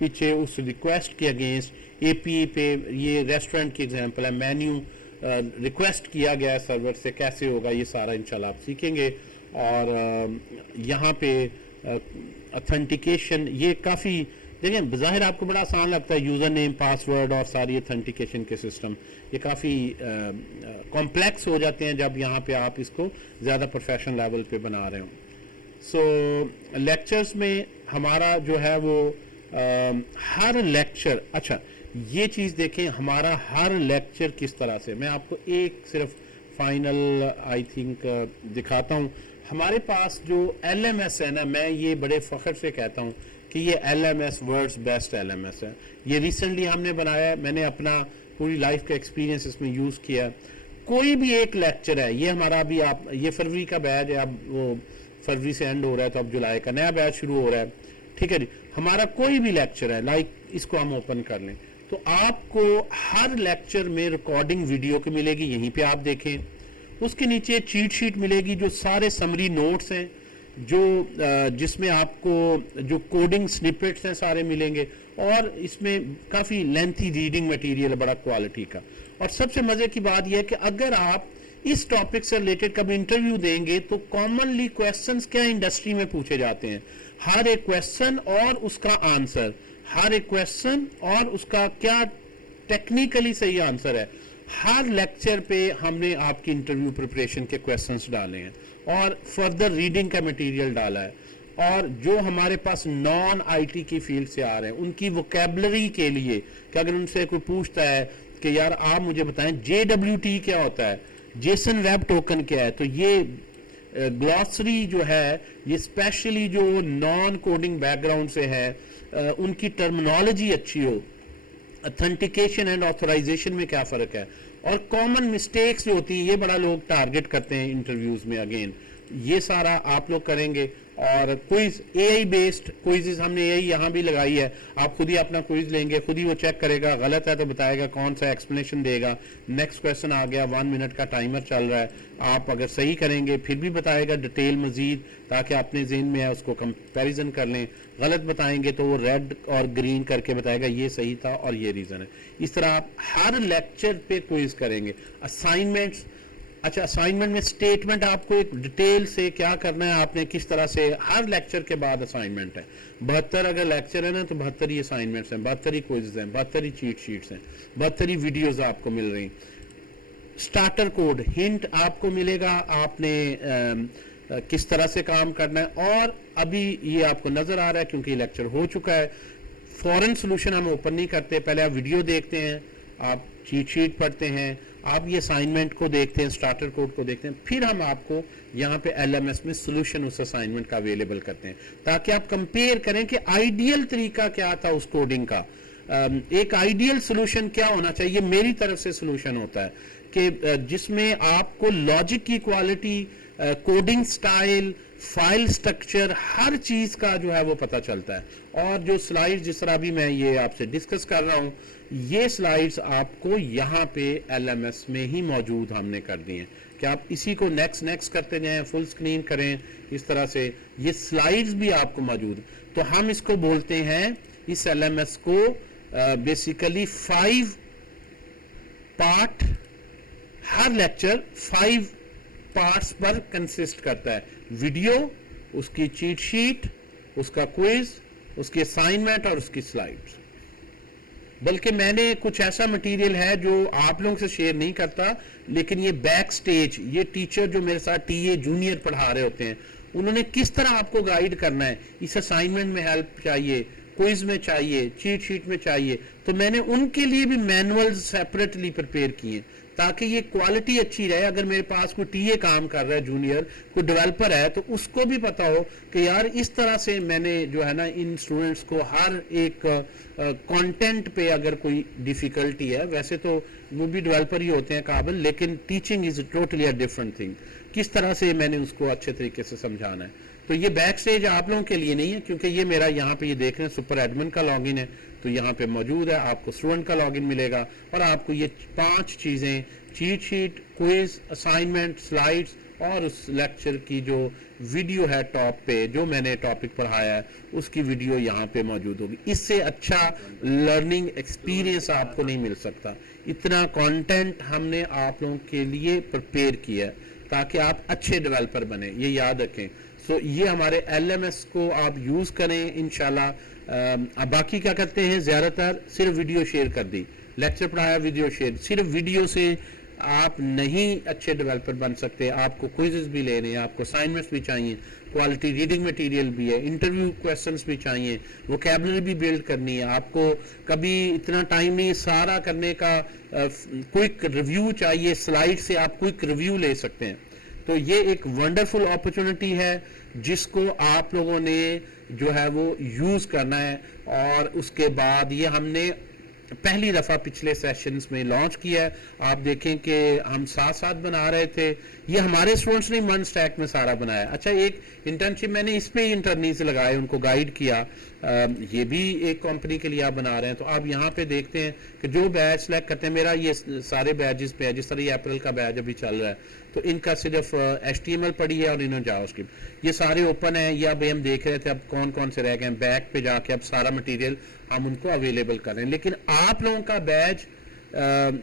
पीछे उस रिक्वेस्ट के अगेंस्ट एपीआई पे, ये रेस्टोरेंट की एग्जांपल है, मेन्यू रिक्वेस्ट किया गया है सर्वर से, कैसे होगा ये सारा इंशाल्लाह आप सीखेंगे। और यहाँ पे ऑथेंटिकेशन, ये काफ़ी देखें बज़ाहिर आपको बड़ा आसान लगता है, यूज़र नेम, पासवर्ड और सारी ऑथेंटिकेशन के सिस्टम, ये काफ़ी कॉम्प्लेक्स हो जाते हैं जब यहाँ पे आप इसको ज़्यादा प्रोफेशनल लेवल पे बना रहे हो। सो लेक्चर्स में हमारा जो है वो हर लेक्चर, अच्छा ये चीज़ देखें, हमारा हर लेक्चर किस तरह से, मैं आपको एक सिर्फ फाइनल आई थिंक दिखाता हूँ। हमारे पास जो LMS है ना, मैं ये बड़े फ़ख्र से कहता हूँ कि ये LMS वर्ल्ड्स बेस्ट LMS है। ये रिसेंटली हमने बनाया है, मैंने अपना पूरी लाइफ का एक्सपीरियंस इसमें यूज़ किया। कोई भी एक लेक्चर है, ये हमारा अभी आप, ये फरवरी का बैच है, अब वो फरवरी से एंड हो रहा है तो अब जुलाई का नया बैच शुरू हो रहा है, ठीक है जी। हमारा कोई भी लेक्चर है, लाइक इसको हम ओपन कर लें, तो आपको हर लेक्चर में रिकॉर्डिंग वीडियो की मिलेगी, यहीं पे आप देखें। उसके नीचे चीट शीट मिलेगी, जो सारे समरी नोट्स हैं, जो जिसमें आपको जो कोडिंग स्निपेट्स हैं सारे मिलेंगे, और इसमें काफ़ी लेंथी रीडिंग मटेरियल है बड़ा क्वालिटी का। और सबसे मज़े की बात यह है कि अगर आप इस टॉपिक से रिलेटेड कभी इंटरव्यू देंगे तो कॉमनली क्वेश्चंस क्या इंडस्ट्री में पूछे जाते हैं, हर एक क्वेश्चन और उसका आंसर, हर एक क्वेश्चन और उसका क्या टेक्निकली सही आंसर है। हर लेक्चर पे हमने आपकी इंटरव्यू प्रिपरेशन के क्वेश्चंस डाले हैं और फर्दर रीडिंग का मटेरियल डाला है। और जो हमारे पास नॉन आईटी की फील्ड से आ रहे हैं उनकी वोकेबलरी के लिए कि अगर उनसे कोई पूछता है कि यार आप मुझे बताएं JWT क्या होता है, जेसन वेब टोकन क्या है, तो ये ग्लॉसरी जो है ये स्पेशली जो नॉन कोडिंग बैकग्राउंड से है उनकी टर्मिनोलॉजी अच्छी हो, ऑथेंटिकेशन एंड ऑथराइजेशन में क्या फ़र्क है, और कॉमन मिस्टेक्स जो होती हैं ये बड़ा लोग टारगेट करते हैं इंटरव्यूज़ में। अगेन ये सारा आप लोग करेंगे। और क्विज AI बेस्ड क्विज़ हमने AI यहाँ भी लगाई है, आप खुद ही अपना क्विज लेंगे, खुद ही वो चेक करेगा, गलत है तो बताएगा, कौन सा एक्सप्लेनेशन देगा, नेक्स्ट क्वेश्चन आ गया, 1 मिनट का टाइमर चल रहा है, आप अगर सही करेंगे फिर भी बताएगा डिटेल मजीद, ताकि अपने जहन में है उसको कंपैरिजन कर लें। गलत बताएंगे तो वो रेड और ग्रीन करके बताएगा ये सही था और ये रीज़न है। इस तरह आप हर लेक्चर पे क्विज करेंगे। असाइनमेंट्स, अच्छा असाइनमेंट में स्टेटमेंट आपको एक डिटेल से क्या करना है, आपने किस तरह से, हर लेक्चर के बाद असाइनमेंट है। 72 अगर लेक्चर है ना तो 72 ही असाइनमेंट्स हैं, 72 ही क्विज़ हैं, 72 ही चीट शीट्स हैं, 72 ही वीडियोस आपको मिल रही। स्टार्टर कोड हिंट आपको मिलेगा, आपने किस तरह से काम करना है। और अभी ये आपको नज़र आ रहा है क्योंकि लेक्चर हो चुका है। फॉरेन सोल्यूशन हम ओपन नहीं करते, पहले आप वीडियो देखते हैं, आप चीट शीट पढ़ते हैं, आप ये असाइनमेंट को देखते हैं, स्टार्टर कोड को देखते हैं, फिर हम आपको यहाँ पे LMS में सोल्यूशन उस असाइनमेंट का अवेलेबल करते हैं, ताकि आप कंपेयर करें कि आइडियल तरीका क्या था उस कोडिंग का। एक आइडियल सोल्यूशन क्या होना चाहिए, मेरी तरफ से सोल्यूशन होता है कि जिसमें आपको लॉजिक की quality, coding style, file structure, हर चीज का जो है वो पता चलता है। और जो स्लाइड्स जिस तरह भी मैं ये आपसे डिस्कस कर रहा हूँ, ये स्लाइड्स आपको यहाँ पे LMS में ही मौजूद हमने कर दी हैं कि आप इसी को नेक्स्ट करते जाएं, फुल स्क्रीन करें, इस तरह से ये स्लाइड्स भी आपको मौजूद। तो हम इसको बोलते हैं, इस LMS को बेसिकली 5 पार्ट, हर लेक्चर 5 पार्ट्स पर कंसिस्ट करता है। वीडियो, उसकी चीट शीट, उसका क्विज, उसकी असाइनमेंट और उसकी स्लाइड्स। बल्कि मैंने कुछ ऐसा मटेरियल है जो आप लोगों से शेयर नहीं करता, लेकिन ये बैक स्टेज, ये टीचर जो मेरे साथ TA जूनियर पढ़ा रहे होते हैं, उन्होंने किस तरह आपको गाइड करना है, इस असाइनमेंट में हेल्प चाहिए, क्विज में चाहिए, चीट शीट में चाहिए, तो मैंने उनके लिए भी मैनुअल सेपरेटली प्रिपेयर किए ताकि ये क्वालिटी अच्छी रहे। अगर मेरे पास कोई TA काम कर रहा है, जूनियर कोई डेवलपर है, तो उसको भी पता हो कि यार इस तरह से मैंने जो है ना इन स्टूडेंट्स को हर एक कंटेंट पे अगर कोई डिफिकल्टी है, वैसे तो वो भी डेवलपर ही होते हैं काबिल, लेकिन teaching is totally a different thing, किस तरह से मैंने उसको अच्छे तरीके से समझाना है। तो ये बैक स्टेज आप लोगों के लिए नहीं है, क्योंकि ये मेरा यहाँ पे ये देख रहे हैं सुपर एडमिन का लॉगिन है, तो तो यहाँ पे मौजूद है, आपको स्टूडेंट का लॉगिन मिलेगा और आपको ये 5 चीज़ें, cheat sheet, quiz, assignment, slides और उस लेक्चर की जो वीडियो है टॉप पे जो मैंने टॉपिक पढ़ाया है उसकी वीडियो यहाँ पे मौजूद होगी। इससे अच्छा लर्निंग एक्सपीरियंस आपको नहीं मिल सकता। इतना कंटेंट हमने आप लोगों के लिए प्रिपेयर किया है ताकि आप अच्छे डेवलपर बने, ये याद रखें। सो ये हमारे LMS को आप यूज़ करें इंशाल्लाह। अब बाकी क्या करते हैं, ज़्यादातर सिर्फ वीडियो शेयर कर दी, लेक्चर पढ़ाया, वीडियो शेयर। सिर्फ वीडियो से आप नहीं अच्छे डेवलपर बन सकते, आपको क्विज़ेस भी लेने हैं, आपको असाइनमेंट्स भी चाहिए, क्वालिटी रीडिंग मटेरियल भी है, इंटरव्यू क्वेश्चंस भी चाहिए, वोकैबुलरी भी बिल्ड करनी है। आपको कभी इतना टाइम नहीं सारा करने का, क्विक रिव्यू चाहिए, स्लाइड से आप क्विक रिव्यू ले सकते हैं। तो ये एक वंडरफुल अपॉर्चुनिटी है जिसको आप लोगों ने जो है वो यूज़ करना है। और उसके बाद ये हमने पहली दफ़ा पिछले सेशंस में लॉन्च किया है। आप देखें कि हम साथ साथ बना रहे थे, ये हमारे स्टूडेंट्स ने मन स्टैक में सारा बनाया। अच्छा, एक इंटर्नशिप मैंने इस पे ही इंटर्नीज लगाए, उनको गाइड किया। ये भी एक कंपनी के लिए आप बना रहे हैं। तो आप यहाँ पे देखते हैं कि जो बैच सेलेक्ट करते हैं, मेरा ये सारे बैचेस पे है, जिस तरह ये अप्रैल का बैच अभी चल रहा है तो इनका सिर्फ HTML पड़ी है और इन्होंने जावास्क्रिप्ट, ये सारे ओपन है। ये अभी हम देख रहे थे अब कौन कौन से रह गए हैं, बैक पे जाके अब सारा मटेरियल हम उनको अवेलेबल कर रहे हैं। लेकिन आप लोगों का बैच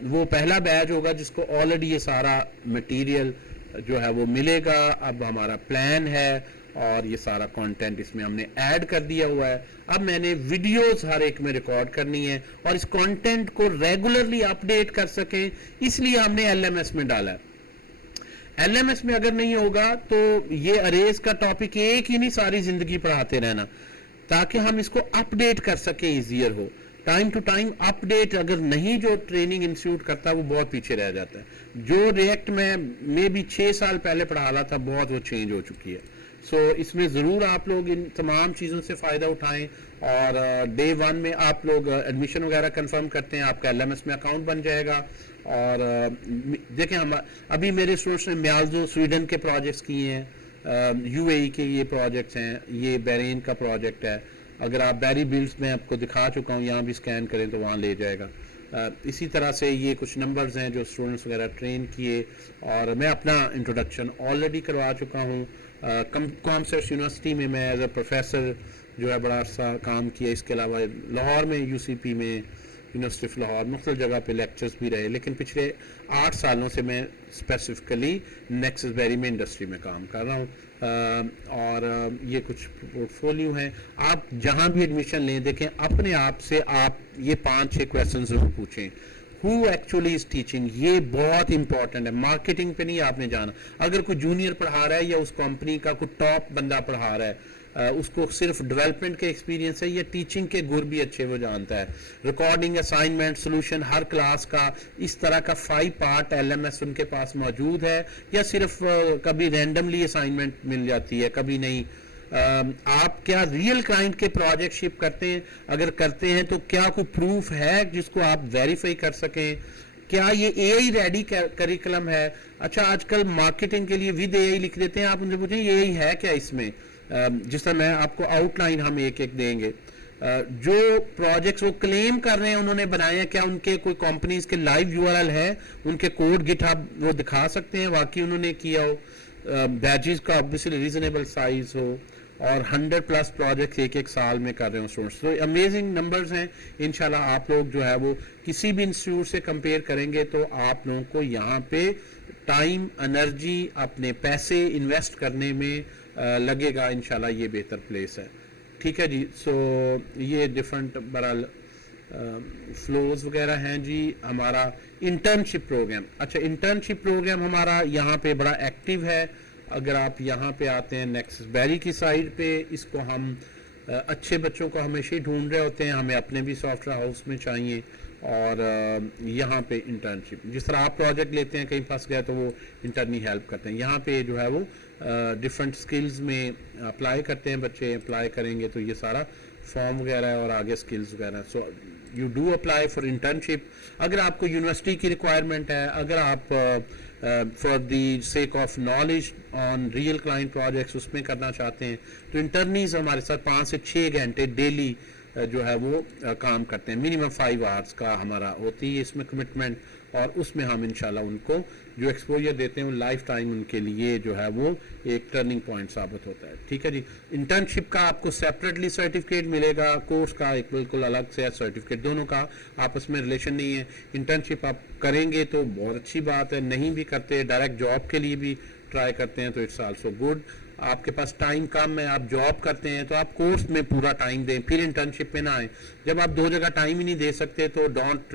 वो पहला बैच होगा जिसको ऑलरेडी ये सारा मटेरियल जो है वो मिलेगा। अब हमारा प्लान है और ये सारा कंटेंट इसमें हमने ऐड कर दिया हुआ है। अब मैंने वीडियोस हर एक में रिकॉर्ड करनी है और इस कंटेंट को रेगुलरली अपडेट कर सकें, इसलिए हमने LMS में डाला है। LMS में अगर नहीं होगा तो ये अरेज का टॉपिक एक ही नहीं सारी जिंदगी पढ़ाते रहना, ताकि हम इसको अपडेट कर सकें, इजियर हो। टाइम टू टाइम अपडेट अगर नहीं जो ट्रेनिंग इंस्टीट्यूट करता वो बहुत पीछे रह जाता है। जो रिएक्ट में भी 6 साल पहले पढ़ा रहा था, बहुत वो चेंज हो चुकी है। सो इसमें ज़रूर आप लोग इन तमाम चीज़ों से फ़ायदा उठाएं। और डे 1 में आप लोग एडमिशन वगैरह कंफर्म करते हैं, आपका LMS में अकाउंट बन जाएगा। और देखें, हम अभी मेरे स्टूडेंट्स ने म्याल्जो स्वीडन के प्रोजेक्ट्स किए हैं, UAE के ये प्रोजेक्ट्स हैं, ये बहरीन का प्रोजेक्ट है। अगर आप बैरी बिल्ड्स में आपको दिखा चुका हूँ, यहाँ भी स्कैन करें तो वहाँ ले जाएगा। इसी तरह से ये कुछ नंबर्स हैं जो स्टूडेंट्स वगैरह ट्रेन किए। और मैं अपना इंट्रोडक्शन ऑलरेडी करवा चुका हूँ। कॉमर्स यूनिवर्सिटी में मैं एज अ प्रोफेसर जो है बड़ा अर्सा काम किया। इसके अलावा लाहौर में UCP में, यूनिवर्सिटी ऑफ लाहौर, मुख्तलिफ जगह पे लेक्चर्स भी रहे। लेकिन पिछले 8 सालों से मैं स्पेसिफिकली नेक्सस बेरी में इंडस्ट्री में काम कर रहा हूँ। और ये कुछ पोर्टफोलियो हैं। आप जहाँ भी एडमिशन लें, देखें अपने आप से आप ये 5-6 क्वेश्चन ज़रूर पूछें। Who actually is teaching, ये बहुत इंपॉर्टेंट है। मार्केटिंग पे नहीं आपने जाना। अगर कोई जूनियर पढ़ा रहा है या उस कंपनी का कोई टॉप बंदा पढ़ा रहा है, उसको सिर्फ डेवलपमेंट के एक्सपीरियंस है या टीचिंग के गुर भी अच्छे वो जानता है। रिकॉर्डिंग, असाइनमेंट, सोल्यूशन हर क्लास का, इस तरह का 5 पार्ट LMS उनके पास मौजूद है। या सिर्फ कभी रैंडमली असाइनमेंट मिल जाती है, कभी नहीं। आप क्या रियल क्लाइंट के प्रोजेक्ट शिप करते हैं? अगर करते हैं तो क्या कोई प्रूफ है जिसको आप वेरीफाई कर सकें? क्या ये AI रेडी करिकुलम है? अच्छा, आजकल मार्केटिंग के लिए विद AI लिख देते हैं, आप उनसे पूछें ये AI है क्या इसमें? जिस तरह मैं आपको आउटलाइन हम एक एक देंगे। जो प्रोजेक्ट्स वो क्लेम कर रहे हैं उन्होंने बनाए हैं, क्या उनके कोई कंपनीज के लाइव URL है? उनके कोड गिटहब वो दिखा सकते हैं वाकई उन्होंने किया हो? बैचेस का ऑब्वियसली रीजनेबल साइज हो और 100+ प्रोजेक्ट्स एक साल में कर रहे हो स्टूडेंट्स। तो अमेजिंग नंबर्स हैं। इंशाल्लाह आप लोग जो है वो किसी भी इंस्टीट्यूट से कंपेयर करेंगे तो आप लोगों को यहाँ पे टाइम, एनर्जी, अपने पैसे इन्वेस्ट करने में लगेगा। इंशाल्लाह ये बेहतर प्लेस है। ठीक है जी। सो ये डिफरेंट बहरहाल फ्लोज वगैरह हैं जी। हमारा इंटर्नशिप प्रोग्राम, अच्छा इंटर्नशिप प्रोग्राम हमारा यहाँ पे बड़ा एक्टिव है। अगर आप यहाँ पे आते हैं नेक्सस बेरी की साइड पे, इसको हम अच्छे बच्चों को हमेशा ही ढूंढ रहे होते हैं, हमें अपने भी सॉफ्टवेयर हाउस में चाहिए। और यहाँ पे इंटर्नशिप, जिस तरह आप प्रोजेक्ट लेते हैं, कहीं फंस गए तो वो इंटर्नी हेल्प करते हैं। यहाँ पे जो है वो डिफरेंट स्किल्स में अप्लाई करते हैं बच्चे। अप्लाई करेंगे तो ये सारा फॉर्म वगैरह है और आगे स्किल्स वगैरह। So you do apply for internship. अगर आपको यूनिवर्सिटी की रिक्वायरमेंट है, अगर आप for the sake of knowledge on real client projects उसमें करना चाहते हैं तो इंटर्नीज हमारे साथ 5 से 6 घंटे डेली जो है वो काम करते हैं। मिनिमम 5 आवर्स का हमारा होती है इसमें कमिटमेंट, और उसमें हम इंशाल्लाह उनको जो एक्सपोजर देते हैं वो लाइफ टाइम उनके लिए जो है वो एक टर्निंग पॉइंट साबित होता है। ठीक है जी। इंटर्नशिप का आपको सेपरेटली सर्टिफिकेट मिलेगा, कोर्स का एक बिल्कुल अलग से सर्टिफिकेट, दोनों का आपस में रिलेशन नहीं है। इंटर्नशिप आप करेंगे तो बहुत अच्छी बात है, नहीं भी करते डायरेक्ट जॉब के लिए भी ट्राई करते हैं तो इट्स आल्सो गुड। आपके पास टाइम कम है, आप जॉब करते हैं तो आप कोर्स में पूरा टाइम दें, फिर इंटर्नशिप में ना आए। जब आप दो जगह टाइम ही नहीं दे सकते तो डोंट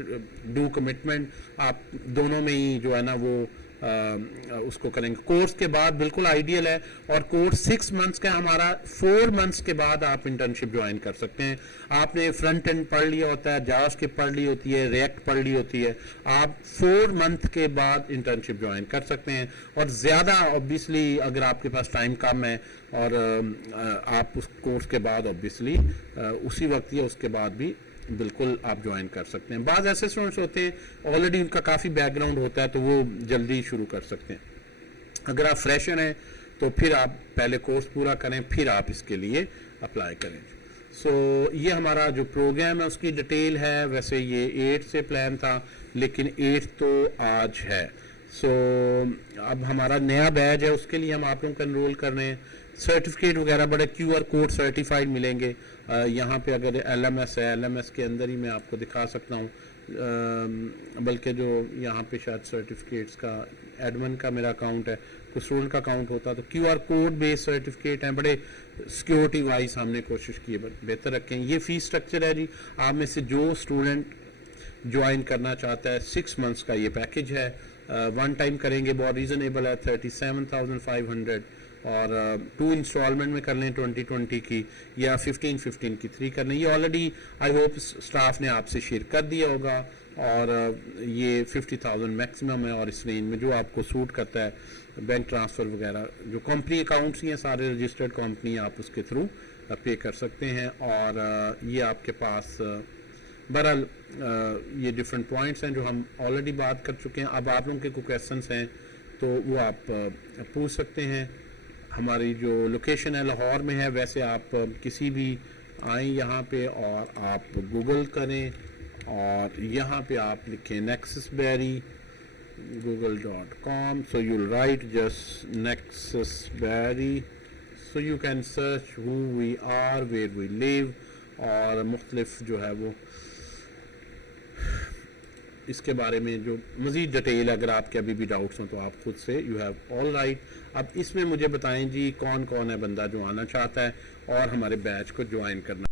डू कमिटमेंट, आप दोनों में ही जो है ना वो उसको करेंगे। कोर्स के बाद बिल्कुल आइडियल है, और कोर्स 6 मंथ्स का हमारा, 4 मंथ्स के बाद आप इंटर्नशिप ज्वाइन कर सकते हैं। आपने फ्रंट एंड पढ़ लिया होता है, जावास्क्रिप्ट पढ़ ली होती है, रिएक्ट पढ़ ली होती है, आप 4 मंथ के बाद इंटर्नशिप ज्वाइन कर सकते हैं। और ज़्यादा ऑब्वियसली अगर आपके पास टाइम कम है और आप उस कोर्स के बाद ऑब्वियसली उसी वक्त या उसके बाद भी बिल्कुल आप ज्वाइन कर सकते हैं। बाज़ ऐसे स्टूडेंट्स होते हैं ऑलरेडी उनका काफ़ी बैकग्राउंड होता है तो वो जल्दी शुरू कर सकते हैं। अगर आप फ्रेशर हैं तो फिर आप पहले कोर्स पूरा करें, फिर आप इसके लिए अप्लाई करें। सो ये हमारा जो प्रोग्राम है उसकी डिटेल है। वैसे ये 8 से प्लान था, लेकिन 8 तो आज है। सो अब हमारा नया बैच है, उसके लिए हम आप लोगों को एनरोल कर रहे हैं। सर्टिफिकेट वगैरह बड़े QR कोड सर्टिफाइड मिलेंगे। यहाँ पे अगर LMS है, LMS के अंदर ही मैं आपको दिखा सकता हूँ, बल्कि जो यहाँ पे शायद सर्टिफिकेट्स का एडमिन का मेरा अकाउंट है, कोई स्टूडेंट का अकाउंट होता तो QR कोड बेस्ड सर्टिफिकेट हैं, बड़े सिक्योरिटी वाइज हमने कोशिश की है बेहतर रखें। ये फीस स्ट्रक्चर है जी। आप में से जो स्टूडेंट ज्वाइन करना चाहता है 6 मंथ्स का ये पैकेज है, वन टाइम करेंगे बहुत रीज़नेबल है 37,500, और 2 इंस्टॉलमेंट में कर लें 2020 की, या 15 की 3 कर लें। ये ऑलरेडी आई होप स्टाफ ने आपसे शेयर कर दिया होगा, और ये 50,000 मैक्सिमम है, और इस रेंज में जो आपको सूट करता है, बैंक ट्रांसफ़र वगैरह जो कंपनी अकाउंट्स ही हैं सारे रजिस्टर्ड कंपनी, आप उसके थ्रू पे कर सकते हैं। और ये आपके पास बहरहाल ये डिफरेंट पॉइंट्स हैं जो हम ऑलरेडी बात कर चुके हैं। अब आप लोगों के कोई क्वेश्चंस हैं तो वो आप पूछ सकते हैं। हमारी जो लोकेशन है लाहौर में है, वैसे आप किसी भी आएँ यहाँ पे और आप गूगल करें, और यहाँ पे आप लिखें नेक्ससबेरी google.com, so you'll write just नेक्ससबेरी, so you can search who we are, where we live, और मुख्तलिफ जो है वो इसके बारे में जो मज़ीद डिटेल अगर आपके अभी भी डाउट्स हों तो आप खुद से यू हैव ऑल राइट। अब इसमें मुझे बताएं जी कौन कौन है बंदा जो आना चाहता है और हमारे बैच को ज्वाइन करना